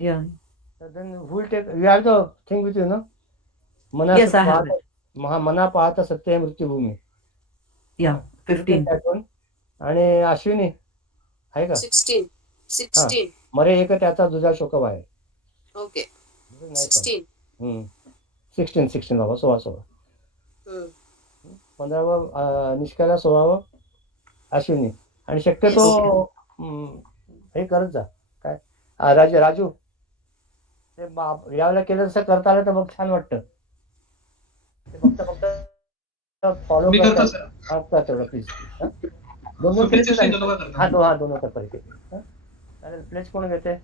Yeah. So then who will take? You have the thing with you, no? Mana Yes, I have it. मना पाहता सत्य मृत्यूभूमी. Yeah, 15. That one. आणि अश्विनी आहे का? 16. हा 16. मरे एक त्याचा दुजा शोकव आहे. Okay. This is nice one. 16. 16 Baba 16. Hmm. 15व निष्काला 16व Ashwini आणि शक्यतो हे करत जा काय राजू ते यावेळेला केलं तसं करता आलं तर मग छान वाटतं. ते फक्त फॉलो मी करतो सर. करता तेवढं प्लीज दोन So, केले please, तर दोघं करतो. हा दोन होतात परीक्षेत. चालेल प्लेस कोण घेते?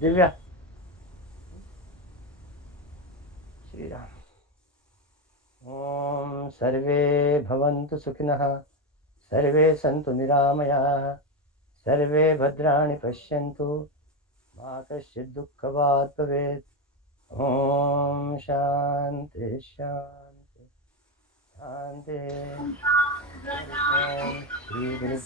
दिव्या. श्रीराम. ओम सर्वे भवन्तु सुखिनः सर्वे सन्तु निरामयाः सर्वे भद्राणि पश्यन्तु मा कश्चित् दुःखभाग् भवेत्. ओम शांति शांति शांति. ओम श्री गुरुभ्यो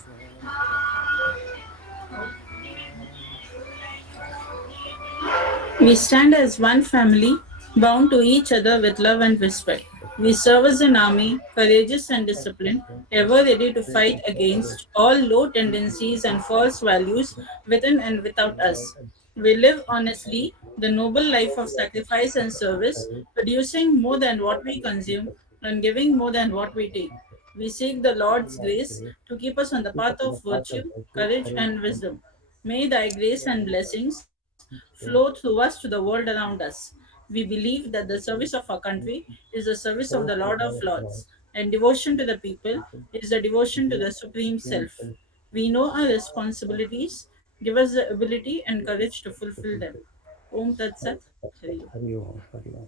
We stand as one family, bound to each other with love and respect. We serve as an army, courageous and disciplined, ever ready to fight against all low tendencies and false values within and without us. We live honestly the noble life of sacrifice and service, producing more than what we consume and giving more than what we take. We seek the Lord's grace to keep us on the path of virtue, courage, and wisdom. May thy grace and blessings flow through us to the world around us. We believe that the service of our country is the service of the Lord of Lords, and devotion to the people is the devotion to the Supreme Self. We know our responsibilities, give us the ability and courage to fulfill them. Om Tat Sat. Hari Om. Hari Om Hari Om.